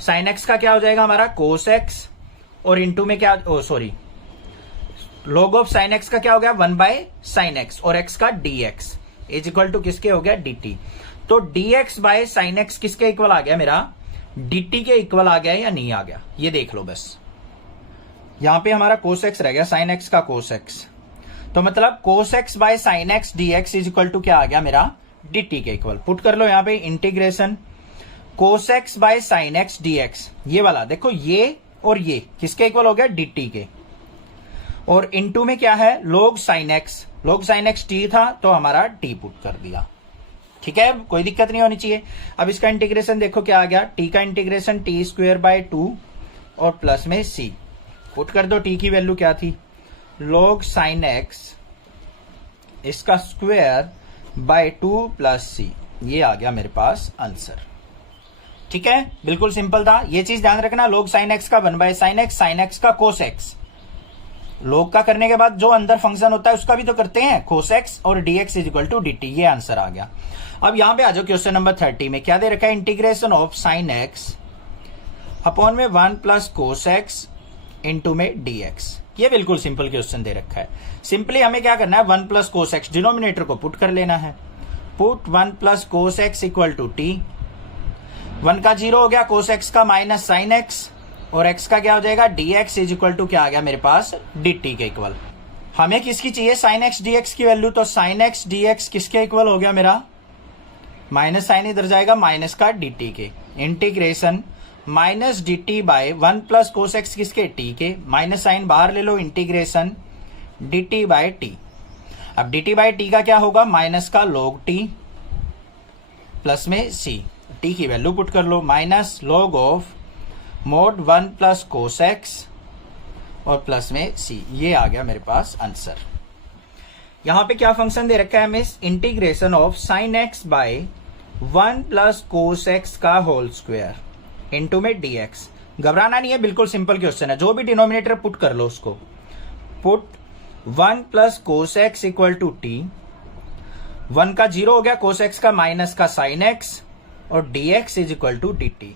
Sign x का क्या हो जाएगा हमारा कोस एक्स और इंटू में क्या, log ऑफ साइन एक्स का क्या हो गया 1 बाय साइन एक्स और x का dx इज इक्वल टू किसके हो गया dt। तो dx बाय साइन एक्स किसके इक्वल आ गया, मेरा dt के इक्वल आ गया या नहीं आ गया, ये देख लो बस। यहां पे हमारा कोस एक्स रह गया, साइन एक्स का कोस एक्स। तो मतलब cos x by sine x dx is equal to क्या आ गया मेरा dt के इक्वल। पुट कर लो यहाँ पे integration cos x by sine x dx। ये वाला देखो, ये और ये किसके इक्वल हो गया dt के। और इनटू में क्या है log साइन एक्स t था तो हमारा t पुट कर दिया। ठीक है, कोई दिक्कत नहीं होनी चाहिए। अब इसका इंटीग्रेशन देखो क्या आ गया, t का इंटीग्रेशन t² 2 और प्लस में c। पुट कर दो, t की वैल्यू क्या थी log साइन एक्स इसका स्क्वायर बाय 2 प्लस c। ये आ गया मेरे पास आंसर। ठीक है, बिल्कुल सिंपल था। ये चीज ध्यान रखना, log साइन एक्स का 1 बाय साइन एक्स का कोस एक्स। log का करने के बाद जो अंदर फंक्शन होता है उसका भी तो करते हैं, कोस एक्स और dx is equal to dt। ये आंसर आ गया। अब यहां पे आ जाओ क्वेश्चन नंबर 30 में। क्या दे रखा है, integration of sine x upon में 1 प्लस कोस एक्स इंटू में dx। ये बिल्कुल सिंपल क्वेश्चन दे रखा है। सिंपली हमें क्या करना है, 1 प्लस कोस एक्स डिनोमिनेटर को पुट कर लेना है। Put 1 plus cos x equal to t. 1 का 0 हो गया, कोस एक्स का माइनस साइन एक्स और x का क्या हो जाएगा dx इज इक्वल टू क्या आ गया मेरे पास dt के इक्वल। हमें किसकी चाहिए, साइन एक्स dx की वैल्यू। तो साइन एक्स dx किसके इक्वल हो गया मेरा, माइनस साइन इधर जाएगा माइनस का dt के। Integration minus dt by 1 plus cos x किसके t के, माइनस साइन बाहर ले लो, इंटीग्रेशन dt बाय t। अब dt बाय t का क्या होगा, माइनस का log t प्लस में c। t की वैल्यू पुट कर लो, minus log of mod 1 plus cos x और प्लस में c। ये आ गया मेरे पास आंसर। यहां पे क्या फंक्शन दे रखा है हमें, integration of sine x by 1 plus cos x का होल स्क्वायर इंटू में dx। घबराना नहीं है, बिल्कुल सिंपल क्वेश्चन है। जो भी डिनोमिनेटर पुट कर लो उसको। Put 1 plus cos x equal to t. 1 का 0 हो गया, कोस एक्स का माइनस का साइन एक्स और dx is equal to dt।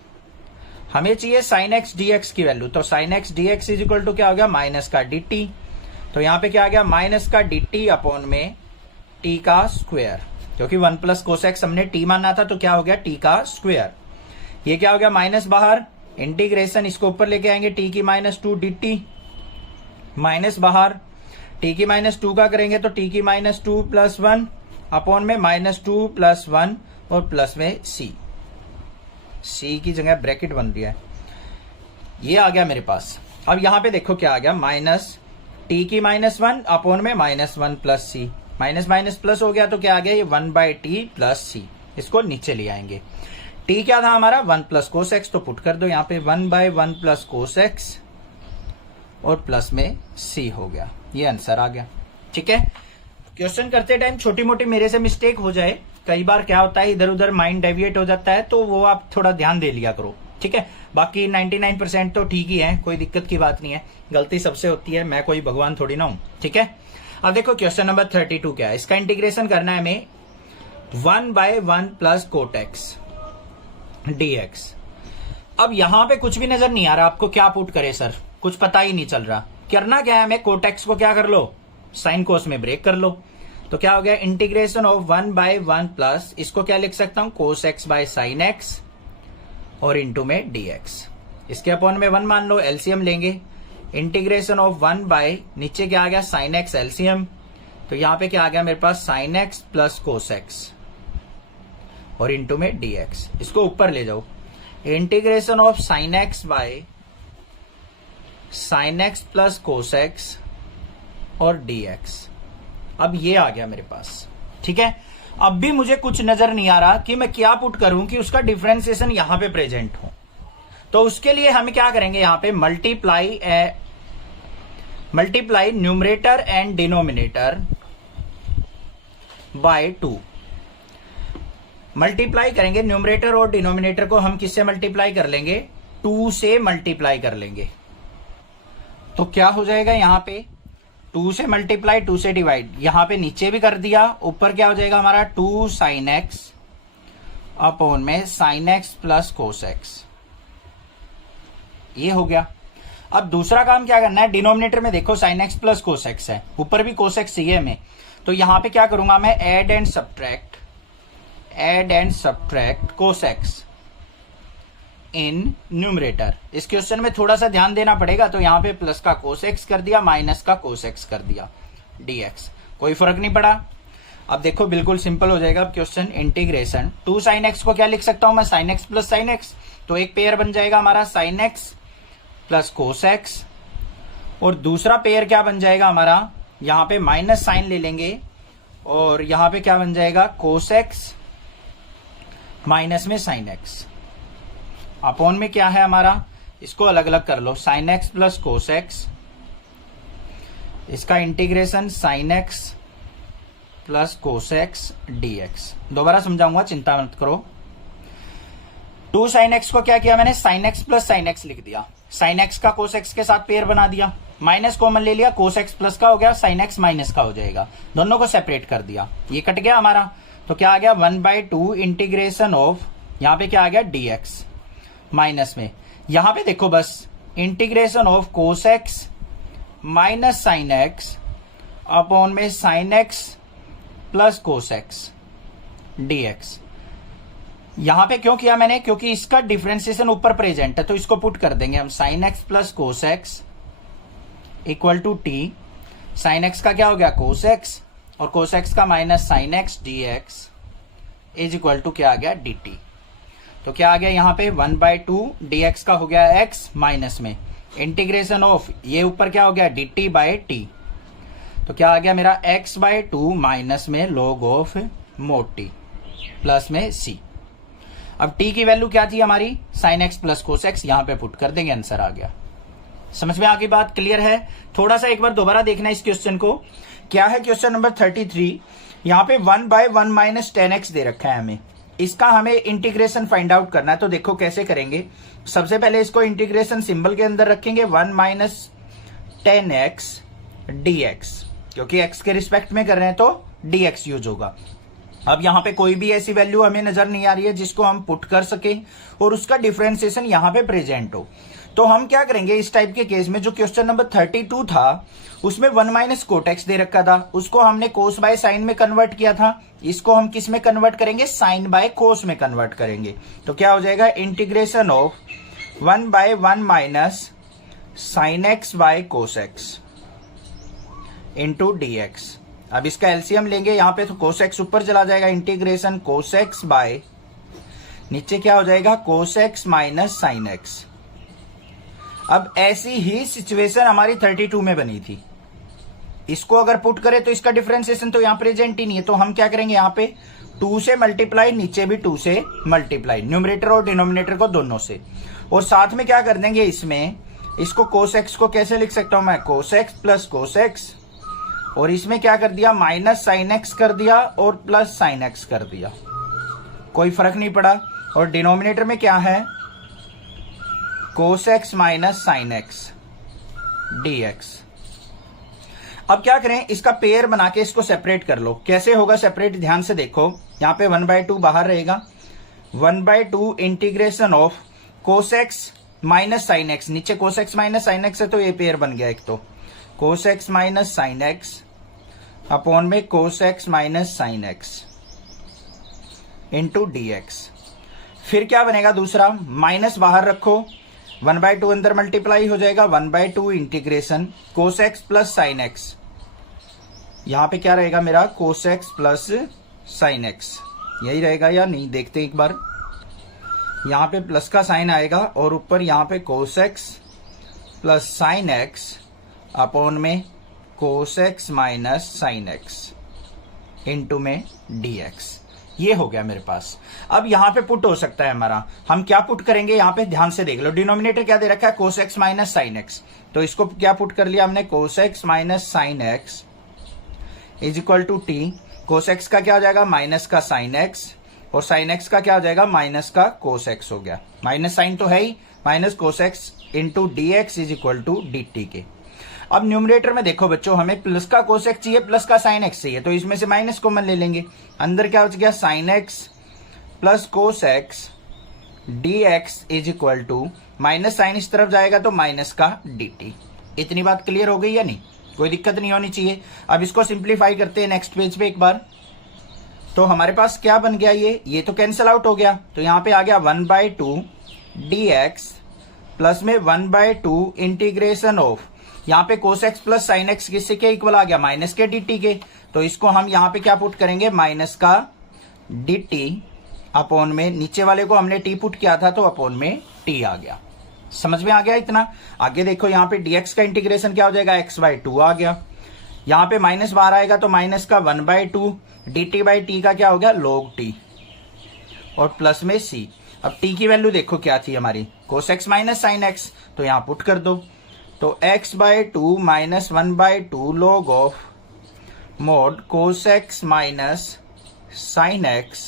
हमें चाहिए साइन एक्स dx की वैल्यू। तो sine x dx is equal to क्या हो गया, माइनस का dt। तो यहां पे क्या आ गया, माइनस का dt अपॉन में t का स्क्वायर, क्योंकि 1 प्लस कोस एक्स हमने t माना था तो क्या हो गया t का स्क्वायर। ये क्या हो गया, माइनस बाहर, इंटीग्रेशन इसको ऊपर लेके आएंगे t की -2 dt, माइनस बाहर t की -2 का करेंगे तो t की -2 प्लस 1 अपॉन में -2 प्लस 1 और प्लस में c की जगह ब्रैकेट बन रही है। ये आ गया मेरे पास। अब यहां पे देखो क्या आ गया, माइनस t की -1 अपॉन में -1 plus c। Minus minus plus हो गया तो क्या आ गया, ये 1 बाय टी प्लस c। इसको नीचे ले आएंगे। टी क्या था हमारा 1 प्लस कोस एक्स, तो पुट कर दो यहाँ पे 1/1 प्लस कोस एक्स और प्लस में सी हो गया, ये आंसर आ गया। ठीक है, क्वेश्चन करते टाइम छोटी मोटी मेरे से मिस्टेक हो जाए, कई बार क्या होता है इधर उधर माइंड डेविएट हो जाता है, तो वो आप थोड़ा ध्यान दे लिया करो। ठीक है, बाकी 99% तो ठीक ही है, कोई दिक्कत की बात नहीं है, गलती सबसे होती है, मैं कोई भगवान थोड़ी ना हूं। ठीक है, अब देखो क्वेश्चन नंबर 32 क्या है, इसका इंटीग्रेशन करना है हमें 1/1 प्लस कोट एक्स dx। अब यहां पे कुछ भी नजर नहीं आ रहा आपको, क्या पुट करे सर, कुछ पता ही नहीं चल रहा। करना क्या है हमें, कोट एक्स को क्या कर लो, साइन कोस में ब्रेक कर लो, तो क्या हो गया इंटीग्रेशन ऑफ 1/1 प्लस, इसको क्या लिख सकता हूं कोस एक्स बाय साइन एक्स और इंटू में dx। इसके अपॉन में 1 मान लो, एलसीएम लेंगे, इंटीग्रेशन ऑफ 1 बाय नीचे क्या आ गया साइन एक्स एलसीएम, तो यहां पे क्या आ गया मेरे पास sine x plus cos x और इंटू में dx। इसको ऊपर ले जाओ, integration of sine x by sine x plus cos x और dx। अब ये आ गया मेरे पास। ठीक है, अब भी मुझे कुछ नजर नहीं आ रहा कि मैं क्या पुट करूं कि उसका डिफरेंशिएशन यहां पे प्रेजेंट हो, तो उसके लिए हम क्या करेंगे, यहां पे multiply numerator and denominator by 2। Multiply करेंगे न्यूमरेटर और डिनोमिनेटर को, हम किससे मल्टीप्लाई कर लेंगे, 2 से मल्टीप्लाई कर लेंगे, तो क्या हो जाएगा यहां पे 2 से मल्टीप्लाई 2 से डिवाइड, यहां पे नीचे भी कर दिया, ऊपर क्या हो जाएगा हमारा 2 साइन एक्स अपॉन में sine x plus cos x, ये हो गया। अब दूसरा काम क्या करना है, डिनोमिनेटर में देखो sign x plus cos x है, ऊपर भी कोस एक्स चाहिए हमें, तो यहां पे क्या करूंगा मैं add and subtract cos x in numerator. इस क्वेश्चन में थोड़ा सा ध्यान देना पड़ेगा, तो यहां पे प्लस का कोस एक्स कर दिया, माइनस का कोस एक्स कर दिया dx, कोई फर्क नहीं पड़ा। अब देखो बिल्कुल सिंपल हो जाएगा अब क्वेश्चन, इंटीग्रेशन 2 साइन एक्स को क्या लिख सकता हूं मैं, sign x plus sine x, तो एक पेयर बन जाएगा हमारा sign x plus cos x, और दूसरा पेयर क्या बन जाएगा हमारा, यहां पे माइनस साइन ले लेंगे और यहां पे क्या बन जाएगा कोस एक्स माइनस में साइन एक्स, अपॉन में क्या है हमारा, इसको अलग अलग कर लो, sine x plus cos x, इसका integration sine x plus cos x dx। दोबारा समझाऊंगा, चिंता मत करो। 2 साइन एक्स को क्या किया मैंने, sign x plus sine x लिख दिया, साइन एक्स का कोस एक्स के साथ पेयर बना दिया, माइनस कॉमन ले लिया, कोस एक्स प्लस का हो गया, साइन एक्स माइनस का हो जाएगा, दोनों को सेपरेट कर दिया, ये कट गया हमारा, तो क्या आ गया 1/2 इंटीग्रेशन ऑफ, यहां पे क्या आ गया dx, माइनस में यहां पे देखो बस integration of cos x minus sine x upon में sine x plus cos x dx। यहां पे क्यों किया मैंने, क्योंकि इसका डिफरेंशिएशन ऊपर प्रेजेंट है, तो इसको पुट कर देंगे हम, sine x plus cos x equal to t, sine x का क्या हो गया कोस एक्स और कोस एक्स का minus sine x dx is equal to क्या आ गया dt। तो क्या आ गया यहां पे 1/2 dx का हो गया x माइनस में इंटीग्रेशन ऑफ, ये ऊपर क्या हो गया dt बाय t, तो क्या आ गया मेरा x/2 माइनस में log of mod t plus में c। अब t की वैल्यू क्या थी हमारी, sign x plus cos x, यहां पे पुट कर देंगे, आंसर आ गया। समझ में आगे बात क्लियर है, थोड़ा सा एक बार दोबारा देखना इस क्वेश्चन को, क्या है क्वेश्चन नंबर 33, यहां पे 1/1 माइनस 10x दे रखा है हमें, इसका हमें इंटीग्रेशन फाइंड आउट करना है, तो देखो कैसे करेंगे। सबसे पहले इसको इंटीग्रेशन सिंबल के अंदर रखेंगे 1 माइनस 10x dx, क्योंकि x के रिस्पेक्ट में कर रहे हैं तो dx यूज होगा। अब यहां पे कोई भी ऐसी वैल्यू हमें नजर नहीं आ रही है जिसको हम पुट कर सके और उसका डिफरेंशिएशन यहां पे प्रेजेंट हो, तो हम क्या करेंगे इस टाइप के केस में, जो क्वेश्चन नंबर 32 था उसमें 1 माइनस कोट एक्स दे रखा था, उसको हमने कोस बाय साइन में कन्वर्ट किया था, इसको हम किस में कन्वर्ट करेंगे, साइन बाय कोस में कन्वर्ट करेंगे, तो क्या हो जाएगा integration of 1/1 minus sine x by cos x into dx। अब इसका एलसीएम लेंगे, यहां पे तो कोस एक्स ऊपर चला जाएगा, इंटीग्रेशन कोस एक्स बाय नीचे क्या हो जाएगा cos x minus sine x. अब ऐसी ही सिचुएशन हमारी 32 में बनी थी, इसको अगर पुट करें तो इसका डिफरेंशिएशन तो यहाँ प्रेजेंट ही नहीं है, तो हम क्या करेंगे यहाँ पे 2 से मल्टीप्लाई, नीचे भी 2 से मल्टीप्लाई, न्यूमरेटर और डिनोमिनेटर को दोनों से। और साथ में क्या कर देंगे इसमें, इसको कोस एक्स को कैसे लिख सकता हूं मैं, कोस एक्स प्लस कोस एक्स, और इसमें क्या कर दिया माइनस साइन एक्स कर दिया और प्लस साइन एक्स कर दिया, कोई फर्क नहीं पड़ा। और डिनोमिनेटर में क्या है, cos x minus sine x d x. अब क्या करें, इसका पेयर बना के इसको सेपरेट कर लो। कैसे होगा सेपरेट, ध्यान से देखो, यहां पे 1/2 बाहर रहेगा, 1/2 integration of cos x minus sine x, नीचे cos x minus sine x है तो ये पेयर बन गया एक, तो cos x minus sine x upon में cos x minus sine x into d x. फिर क्या बनेगा दूसरा, माइनस बाहर रखो, 1/2 अंदर मल्टीप्लाई हो जाएगा, 1/2 integration cos x plus sine x, यहां पे क्या रहेगा मेरा कोस एक्स प्लस साइन एक्स, यही रहेगा या नहीं देखते हैं एक बार। यहां पे प्लस का साइन आएगा और ऊपर यहां पे cos x plus sine x upon में cos x minus sine x into में डी एक्स। ये हो गया मेरे पास। अब यहां पे पुट हो सकता है हमारा, हम क्या पुट करेंगे यहां पे ध्यान से देख लो, डिनोमिनेटर क्या दे रखा है cos x minus sine x, तो इसको क्या पुट कर लिया हमने, cos x minus sine x is equal to t. Cos x का क्या हो जाएगा माइनस का साइन एक्स, और साइन एक्स का क्या हो जाएगा माइनस का कोस एक्स हो गया, माइनस साइन तो है ही, minus cos x into d x is equal to d t के। अब न्यूमरेटर में देखो बच्चों, हमें प्लस का कोस एक्स चाहिए, प्लस का साइन एक्स चाहिए, तो इसमें से माइनस कॉमन ले लेंगे, अंदर क्या हो गया sine x plus cos x d x is equal to minus sine इस तरफ जाएगा तो माइनस का डी टी। इतनी बात क्लियर हो गई या नहीं, कोई दिक्कत नहीं होनी चाहिए। अब इसको सिंप्लीफाई करते हैं नेक्स्ट पेज पे एक बार, तो हमारे पास क्या बन गया, ये तो कैंसिल आउट हो गया, तो यहां पे आ गया 1/2 डी एक्स प्लस में 1/2 इंटीग्रेशन ऑफ, यहां पे cos x plus sine x किससे के इक्वल आ गया माइनस के डी टी के, तो इसको हम यहां पे क्या पुट करेंगे माइनस का डी टी अपॉन में, नीचे वाले को हमने टी पुट किया था तो अपॉन में टी आ गया। समझ में आ गया इतना। आगे देखो यहाँ पे dx का इंटीग्रेशन क्या हो जाएगा x/2 आ गया, यहाँ पे माइनस बाहर आएगा तो माइनस का 1/2 dt/t का क्या हो गया log t और प्लस में c। अब t की वैल्यू देखो क्या थी हमारी cos x minus sine x, तो यहाँ पुट कर दो, तो x/2 minus 1/2 log of mod cos x minus sine x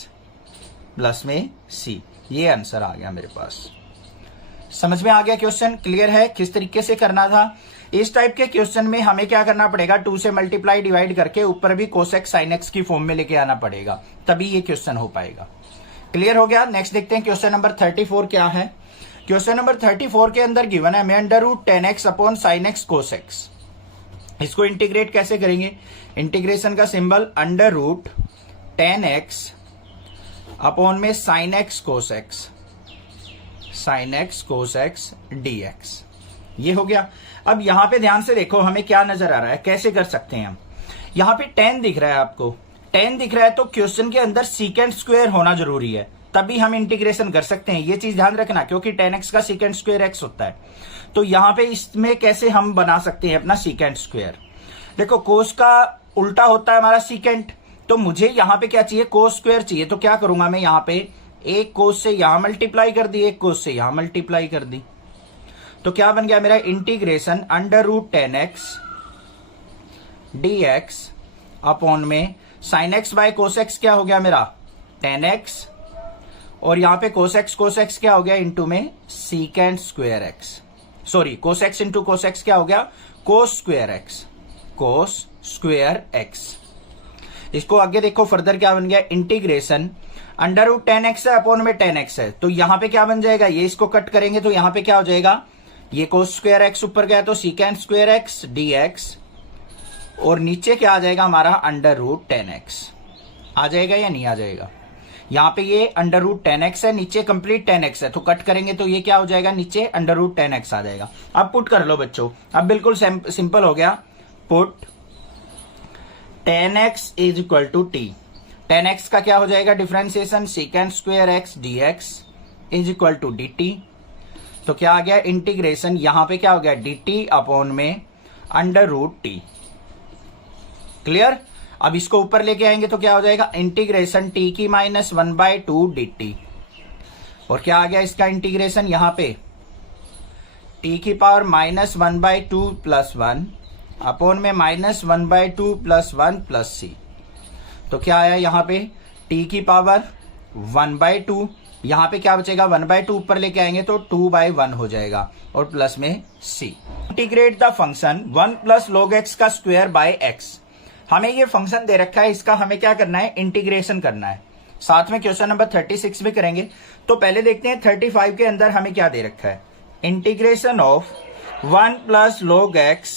plus में c। ये आंसर आ गया मेरे पास। समझ में आ गया क्वेश्चन, क्लियर है किस तरीके से करना था। इस टाइप के क्वेश्चन में हमें क्या करना पड़ेगा, 2 से मल्टीप्लाई डिवाइड करके ऊपर भी cos x sin x की फॉर्म में लेके आना पड़ेगा, तभी ये क्वेश्चन हो पाएगा। क्लियर हो गया। नेक्स्ट देखते हैं क्वेश्चन नंबर 34 क्या है। क्वेश्चन नंबर 34 के अंदर गिवन है हमें √10x upon sin x cos x। इसको इंटीग्रेट कैसे करेंगे, इंटीग्रेशन का सिंबल √10x अपॉन में sin x cos x, sin x cos x dx। ये हो गया। अब यहां पे ध्यान से देखो हमें क्या नजर आ रहा है, कैसे कर सकते हैं हम। यहां पे 10 दिख रहा है आपको, 10 दिख रहा है तो क्वेश्चन के अंदर सीकेंड स्क्वायर होना जरूरी है, तभी हम इंटीग्रेशन कर सकते हैं। ये चीज ध्यान रखना, क्योंकि 10x का सीकेंड स्क्वायर x होता है। तो यहां पे इसमें कैसे हम बना सकते हैं अपना सीकेंड स्क्वायर। देखो कोस का उल्टा होता है हमारा सीकेंड, तो मुझे यहां पे क्या चाहिए कोस स्क्वायर चाहिए, तो क्या करूंगा मैं यहां पे एक कोस से यहां मल्टीप्लाई कर दी, एक कोस से यहां मल्टीप्लाई कर दी, तो क्या बन गया मेरा इंटीग्रेशन √10x dx अपॉन में sin x by cos x क्या हो गया मेरा 10x, और यहां पे cos x क्या हो गया इंटू में सीकेंड square x, sorry cos x into cos x क्या हो गया cos स्क्वायर x। इसको आगे देखो फर्दर क्या बन गया इंटीग्रेशन √10x है अपॉन में 10x है, तो यहां पे क्या बन जाएगा, ये इसको कट करेंगे तो यहां पे क्या हो जाएगा, ये cos स्क्वायर x ऊपर गया तो सीकेंड स्क्वायर x dx, और नीचे क्या आ जाएगा हमारा √10x आ जाएगा या नहीं आ जाएगा। यहां पे ये √10x है, नीचे कंप्लीट 10x है, तो कट करेंगे तो ये क्या हो जाएगा नीचे √10x आ जाएगा। अब पुट कर लो बच्चों, अब बिल्कुल सिंपल हो गया, put 10x is equal to टी, 10x का क्या हो जाएगा differentiation secant square x dx is equal to dt, तो क्या आ गया इंटीग्रेशन, यहां पे क्या हो गया dt अपॉन में √t क्लियर। अब इसको ऊपर लेके आएंगे तो क्या हो जाएगा, इंटीग्रेशन टी की माइनस 1/2 dt। और क्या आ गया इसका इंटीग्रेशन, यहां पे टी की पावर माइनस 1/2 प्लस 1 अपॉन में माइनस 1/2 प्लस 1 प्लस सी। तो क्या आया यहां पे टी की पावर 1/2, यहां पे क्या बचेगा 1/2 ऊपर लेके आएंगे तो 2/1 हो जाएगा और प्लस में c. Integrate the function 1 plus log x का स्क्वायर बाय एक्स। हमें ये फंक्शन दे रखा है, इसका हमें क्या करना है, इंटीग्रेशन करना है। साथ में क्वेश्चन नंबर 36 भी करेंगे। तो पहले देखते हैं 35 के अंदर हमें क्या दे रखा है, integration of 1 plus log x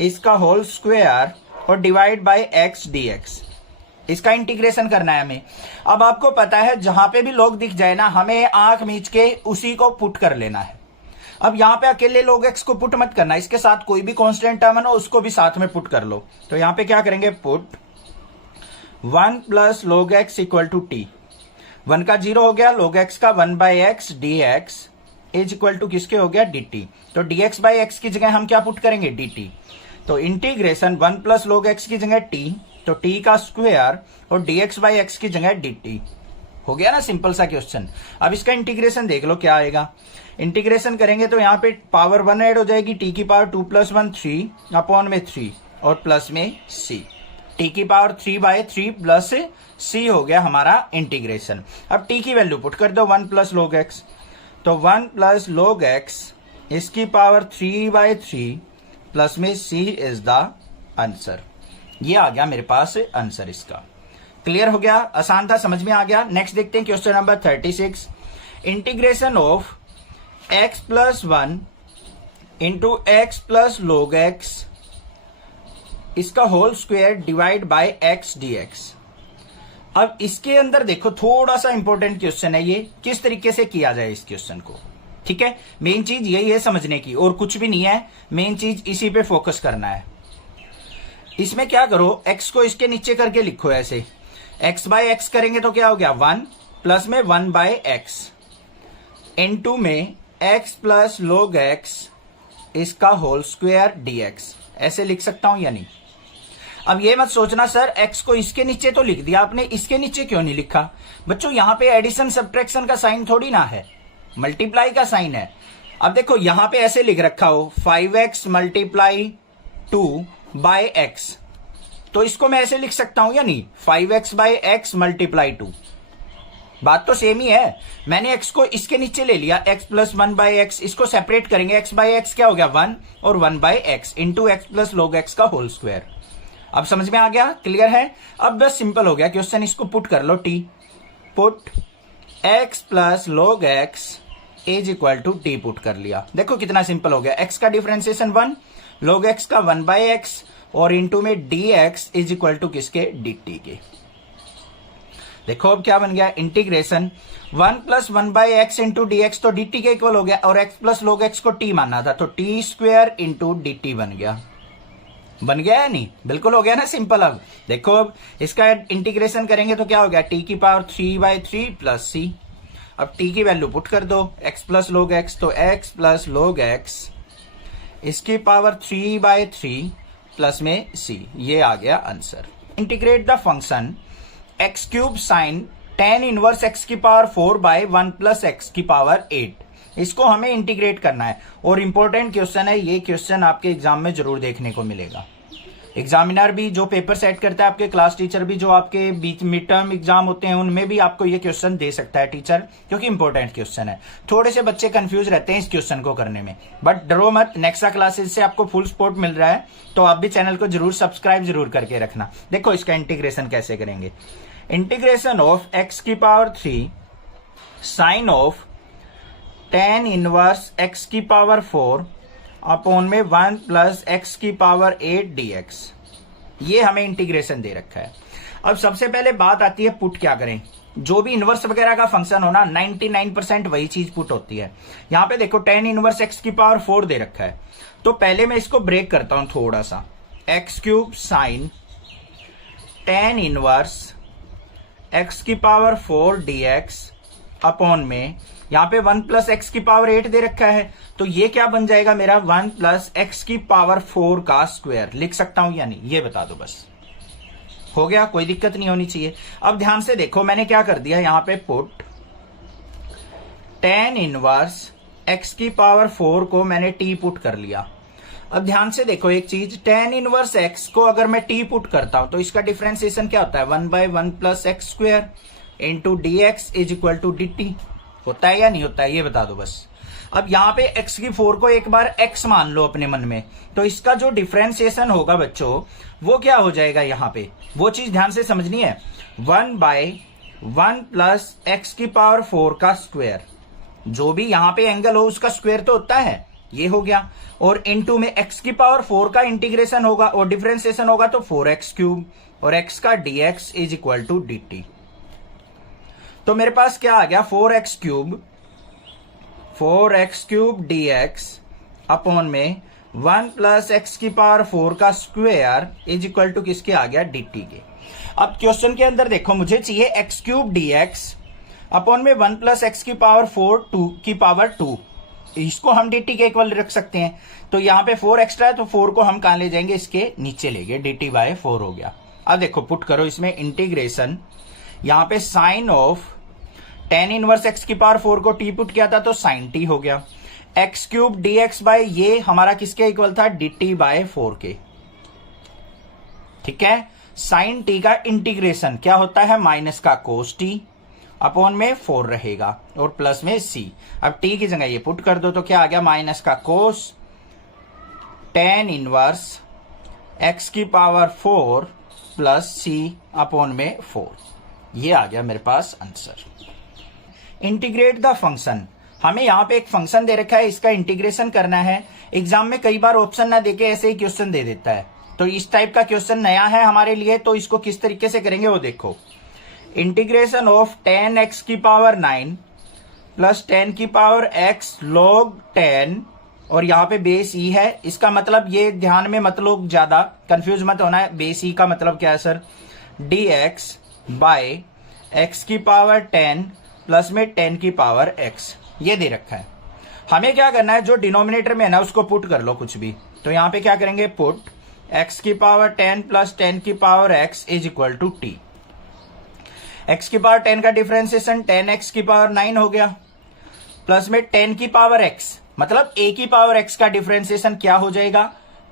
इसका होल स्क्वायर और डिवाइड बाय x dx। इसका इंटीग्रेशन करना है हमें। अब आपको पता है जहां पे भी log दिख जाए ना, हमें आंख मीच के उसी को पुट कर लेना है। अब यहां पे अकेले log x को पुट मत करना, इसके साथ कोई भी कांस्टेंट टर्म है ना उसको भी साथ में पुट कर लो। तो यहां पे क्या करेंगे, put 1 plus log x equal to t. 1 का 0 हो गया, log x का 1/x dx is equal to किसके हो गया, dt। तो dx/x की जगह हम क्या पुट करेंगे, dt। तो इंटीग्रेशन 1 प्लस log x की जगह t, तो t का स्क्वायर और dx/x की जगह dt हो गया ना, सिंपल सा क्वेश्चन। अब इसका इंटीग्रेशन देख लो क्या आएगा। इंटीग्रेशन करेंगे तो यहाँ पे पावर 1 ऐड हो जाएगी, t की पावर 2 प्लस 1 3 अपॉन में 3 और प्लस में c। t की पावर 3/3 प्लस c हो गया हमारा इंटीग्रेशन। अब t की वैल्यू पुट कर दो 1 प्लस log x, तो 1 प्लस log x इसकी पावर 3/3 प्लस में c इज द आंसर। ये आ गया मेरे पास आंसर इसका। क्लियर हो गया, आसान था, समझ में आ गया। नेक्स्ट देखते हैं question number 36। Integration of x plus 1 into x plus log x इसका whole square divide by x dx। अब इसके अंदर देखो थोड़ा सा इंपॉर्टेंट क्वेश्चन है ये, किस तरीके से किया जाए इस क्वेश्चन को। ठीक है, मेन चीज यही है समझने की, और कुछ भी नहीं है, मेन चीज इसी पे फोकस करना है। इसमें क्या करो, x को इसके नीचे करके लिखो ऐसे, x/x करेंगे तो क्या हो गया 1 प्लस में 1/x इनटू में x प्लस log x इसका होल स्क्वायर dx। ऐसे लिख सकता हूं या नहीं। अब ये मत सोचना सर x को इसके नीचे तो लिख दिया आपने, इसके नीचे क्यों नहीं लिखा। बच्चों यहां पे एडिशन सब्ट्रैक्शन का साइन थोड़ी ना है, मल्टीप्लाई का साइन है। अब देखो यहां पे ऐसे लिख रखा हो 5x मल्टीप्लाई 2/x, तो इसको मैं ऐसे लिख सकता हूं या नहीं, 5x/x मल्टीप्लाई 2। बात तो सेम ही है, मैंने x को इसके नीचे ले लिया, x प्लस 1/x, इसको सेपरेट करेंगे, x/x क्या हो गया 1 और 1/x into x plus log x का होल स्क्वायर। अब समझ में आ गया, क्लियर है। अब बस सिंपल हो गया क्वेश्चन, इसको पुट कर लो, t put x plus log x is equal to t put कर लिया। देखो कितना सिंपल हो गया, x का डिफरेंशिएशन 1, log x का 1/x और इंटू में dx इज इक्वल टू किसके, dt के। देखो अब क्या बन गया, integration 1 plus 1/x into dx तो dt के इक्वल हो गया, और x प्लस log x को t मानना था तो t स्क्वायर इंटू dt बन गया। बन गया है नहीं, बिल्कुल हो गया ना सिंपल। अब देखो अब इसका इंटीग्रेशन करेंगे तो क्या हो गया, t की पावर 3/3 प्लस c। अब t की वैल्यू पुट कर दो, x प्लस log x, तो x प्लस log x इसकी पावर 3/3 प्लस में c। ये आ गया answer. Integrate the function x cube sign tan inverse x की पावर 4/1 प्लस x की पावर 8। इसको हमें इंटीग्रेट करना है, और इंपॉर्टेंट क्वेश्चन है ये। क्वेश्चन आपके एग्जाम में जरूर देखने को मिलेगा। एग्जामिनर भी जो पेपर सेट करता है, आपके क्लास टीचर भी जो आपके बीच मिड टर्म एग्जाम होते हैं उनमें भी आपको ये क्वेश्चन दे सकता है टीचर, क्योंकि इंपॉर्टेंट क्वेश्चन है। थोड़े से बच्चे कंफ्यूज रहते हैं इस क्वेश्चन को करने में, बट डरो मत, नेक्स्टा क्लासेस से आपको फुल सपोर्ट मिल रहा है, तो आप भी चैनल को जरूर सब्सक्राइब जरूर करके रखना। देखो इसका इंटीग्रेशन कैसे करेंगे, इंटीग्रेशन ऑफ x की power 3 sine of tan inverse x की पावर 4 अपॉन में 1 प्लस x की पावर 8 dx। ये हमें इंटीग्रेशन दे रखा है। अब सबसे पहले बात आती है पुट क्या करें। जो भी इनवर्स वगैरह का फंक्शन हो ना 99% वही चीज पुट होती है। यहां पे देखो tan इनवर्स x की पावर 4 दे रखा है, तो पहले मैं इसको ब्रेक करता हूं थोड़ा सा। x cube sign tan inverse x की पावर 4 dx अपॉन में यहां पे 1 प्लस एक्स की पावर 8 दे रखा है, तो ये क्या बन जाएगा मेरा 1 प्लस एक्स की पावर 4 का स्क्वायर। लिख सकता हूं या नहीं, ये बता दो बस। हो गया, कोई दिक्कत नहीं होनी चाहिए। अब ध्यान से देखो, मैंने क्या कर दिया यहां पे, पुट tan इनवर्स x की पावर 4 को मैंने t पुट कर लिया। अब ध्यान से देखो एक चीज, tan इनवर्स x को अगर मैं t पुट करता हूं तो इसका डिफरेंशिएशन क्या होता है, 1/1 plus x square into d x is equal to d t. होता है या नहीं होता है, ये बता दो बस। अब यहाँ पे x की 4 को एक बार x मान लो अपने मन में, तो इसका जो डिफरेंशिएशन होगा बच्चों वो क्या हो जाएगा, यहाँ पे वो चीज ध्यान से समझनी है, 1/1 प्लस एक्स की पावर 4 का स्क्वायर, जो भी यहाँ पे एंगल हो उसका स्क्वायर तो होता है, ये हो गया। और इनटू में x की पावर 4 का इंटीग्रेशन होगा और डिफरेंशिएशन होगा तो 4x क्यूब और x का dx is equal to dt। तो मेरे पास क्या आ गया, 4x क्यूब dx अपॉन में 1 प्लस एक्स की पावर 4 का स्क्वायर इज इक्वल टू किसके आ गया, dt के। अब क्वेश्चन के अंदर देखो, मुझे चाहिए x क्यूब dx अपॉन में 1 प्लस एक्स की पावर 2 की पावर 2, इसको हम dt के इक्वल रख सकते हैं। तो यहाँ पे 4 एक्स्ट्रा है तो 4 को हम कहां ले जाएंगे, इसके नीचे ले गए, dt बाय 4 हो गया। अब देखो पुट करो इसमें इंटीग्रेशन, यहाँ पे sine of tan inverse x की पावर 4 को t पुट किया था तो साइन t हो गया, x क्यूब dx बाय ये हमारा किसके इक्वल था, dt बाय 4 के। ठीक है, साइन t का इंटीग्रेशन क्या होता है, माइनस का कोस t अपॉन में 4 रहेगा और प्लस में c। अब t की जगह ये पुट कर दो तो क्या आ गया, माइनस का कोस tan इनवर्स x की पावर 4 प्लस c अपॉन में 4, ये आ गया मेरे पास आंसर। इंटीग्रेट द फंक्शन, हमें यहाँ पे एक फंक्शन दे रखा है, इसका इंटीग्रेशन करना है। एग्जाम में कई बार ऑप्शन ना देके ऐसे ही क्वेश्चन दे देता है, तो इस टाइप का क्वेश्चन नया है हमारे लिए, तो इसको किस तरीके से करेंगे वो देखो। इंटीग्रेशन ऑफ tan x की पावर 9 प्लस tan की पावर x log 10 और यहाँ पे बेस e है, इसका मतलब ये ध्यान में मत लो, ज्यादा कंफ्यूज मत होना है। बेस e का मतलब क्या है सर, dx बाय x की पावर 10 प्लस में 10 की पावर x, ये दे रखा है। हमें क्या करना है, जो डिनोमिनेटर में है ना उसको पुट कर लो कुछ भी। तो यहाँ पे क्या करेंगे, पुट x की पावर 10 प्लस 10 की power x is equal to t। x की पावर 10 का डिफरेंशिएशन 10x की पावर 9 हो गया, प्लस में 10 की पावर x, मतलब a की पावर x का डिफरेंशिएशन क्या हो जाएगा,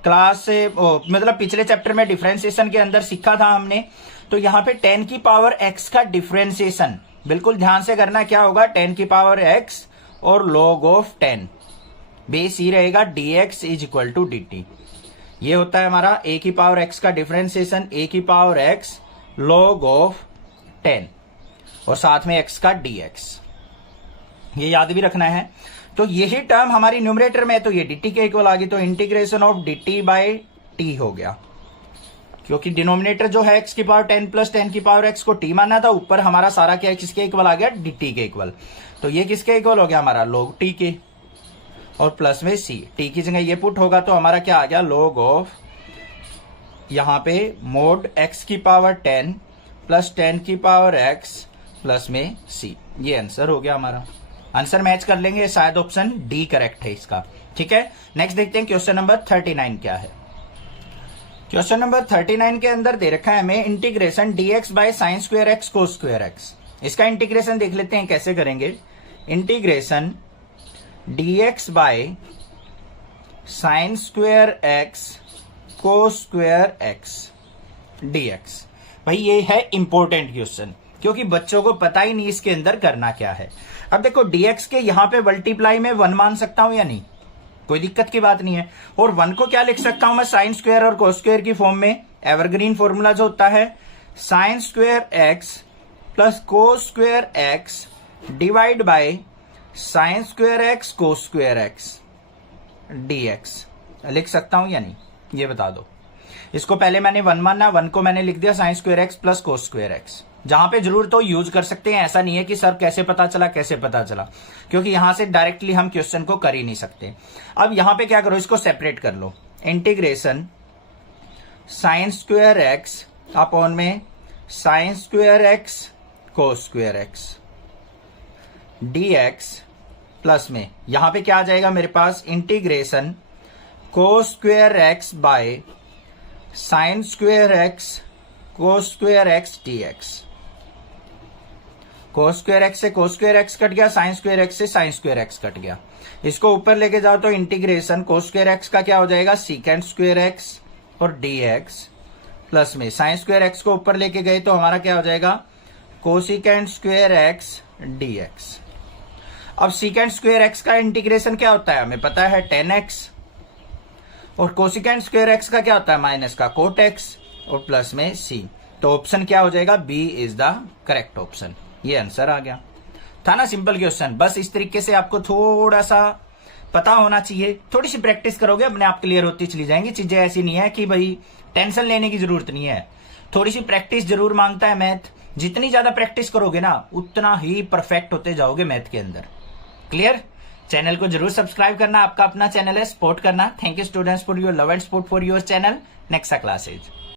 क्लास से मतलब पिछले चैप्टर में डिफरेंशिएशन के अंदर सीखा था हमने। तो यहाँ पे 10 की पावर x का डिफरेंशिएशन बिल्कुल ध्यान से करना, क्या होगा, 10 की पावर x और log ऑफ 10, बेस ही रहेगा, dx is equal to dt। ये होता है हमारा a की पावर x का डिफरेंशिएशन, a की पावर x log ऑफ 10 और साथ में x का dx, ये याद भी रखना है। तो यही टर्म हमारी न्यूमरेटर में है तो ये dt के इक्वल आ गई, तो integration of dt by t हो गया, क्योंकि डिनोमिनेटर जो है x की पावर 10 प्लस 10 की पावर x को t माना था, ऊपर हमारा सारा क्या है, किसके इक्वल आ गया, dt के इक्वल। तो ये किसके इक्वल हो गया हमारा, log t के, और प्लस में c, t की जगह ये पुट होगा तो हमारा क्या आ गया, log ऑफ यहाँ पे मोड x की पावर 10 प्लस 10 की पावर x प्लस में c, ये आंसर हो गया हमारा। आंसर मैच कर लेंगे, शायद ऑप्शन डी करेक्ट है इसका। ठीक है, नेक्स्ट देखते हैं क्वेश्चन नंबर 39 क्या है। क्वेश्चन नंबर 39 के अंदर दे रखा है हमें integration dx bye sine square x cos square x. इसका इंटीग्रेशन देख लेते हैं कैसे करेंगे। Integration dx bye sine square x cos square x dx। भाई ये है इंपॉर्टेंट क्वेश्चन, क्योंकि बच्चों को पता ही नहीं इसके अंदर करना क्या है। अब देखो dx के यहां पे मल्टीप्लाई में 1 मान सकता हूं या नहीं, कोई दिक्कत की बात नहीं है। और 1 को क्या लिख सकता हूं मैं, साइन स्क्वायर और कोस स्क्वायर की फॉर्म में। एवरग्रीन फॉर्मूला जो होता है sign square x plus cos square x divide by sine square x cos square x dx। लिख सकता हूं या नहीं, ये बता दो। इसको पहले मैंने 1 माना, 1 को मैंने लिख दिया साइन स्क्वायर एक्स प्लस कोस स्क्वायर एक्स। जहां पे जरूरत हो यूज कर सकते हैं, ऐसा नहीं है कि सर कैसे पता चला, क्योंकि यहां से डायरेक्टली हम क्वेश्चन को कर ही नहीं सकते। अब यहां पे क्या करो, इसको सेपरेट कर लो। Integration sine square x upon में sine square x cos square x dx plus में यहां पे क्या आ जाएगा मेरे पास, integration cos square x by sine square x cos square x dx। cos square x से cos स्क्वेयर एक्स कट गया, sin स्क्वेयर एक्स से sin स्क्वेयर एक्स कट गया। इसको ऊपर लेके जाओ तो इंटीग्रेशन cos स्क्वेयर एक्स का क्या हो जाएगा, secant स्क्वेयर एक्स और dx प्लस में sin स्क्वेयर एक्स को ऊपर लेके गए तो हमारा क्या हो जाएगा, कोसिकेंट स्क्वेयर एक्स dx। अब secant स्क्वेयर एक्स का इंटीग्रेशन क्या होता है, हमें पता है 10x, और कोसिकेंट स्क्वेयर एक्स का क्या होता है, माइनस का कोट एक्स और प्लस में c। तो ऑप्शन क्या हो जाएगा, B is the correct option. ये आंसर आ गया। था ना सिंपल क्वेश्चन। बस इस तरीके से आपको थोड़ा सा पता होना चाहिए, थोड़ी सी प्रैक्टिस करोगे अपने आप क्लियर होती चली जाएंगी चीजें। ऐसी नहीं है कि भाई टेंशन लेने की जरूरत नहीं है, थोड़ी सी प्रैक्टिस जरूर मांगता है मैथ। जितनी ज्यादा प्रैक्टिस करोगे ना उतना ही परफेक्ट होते जाओगे मैथ के अंदर। क्लियर? चैनल को जरूर सब्सक्राइब करना, आपका अपना चैनल है, सपोर्ट करना। Thank you students for your love and support for your channel. Next classes.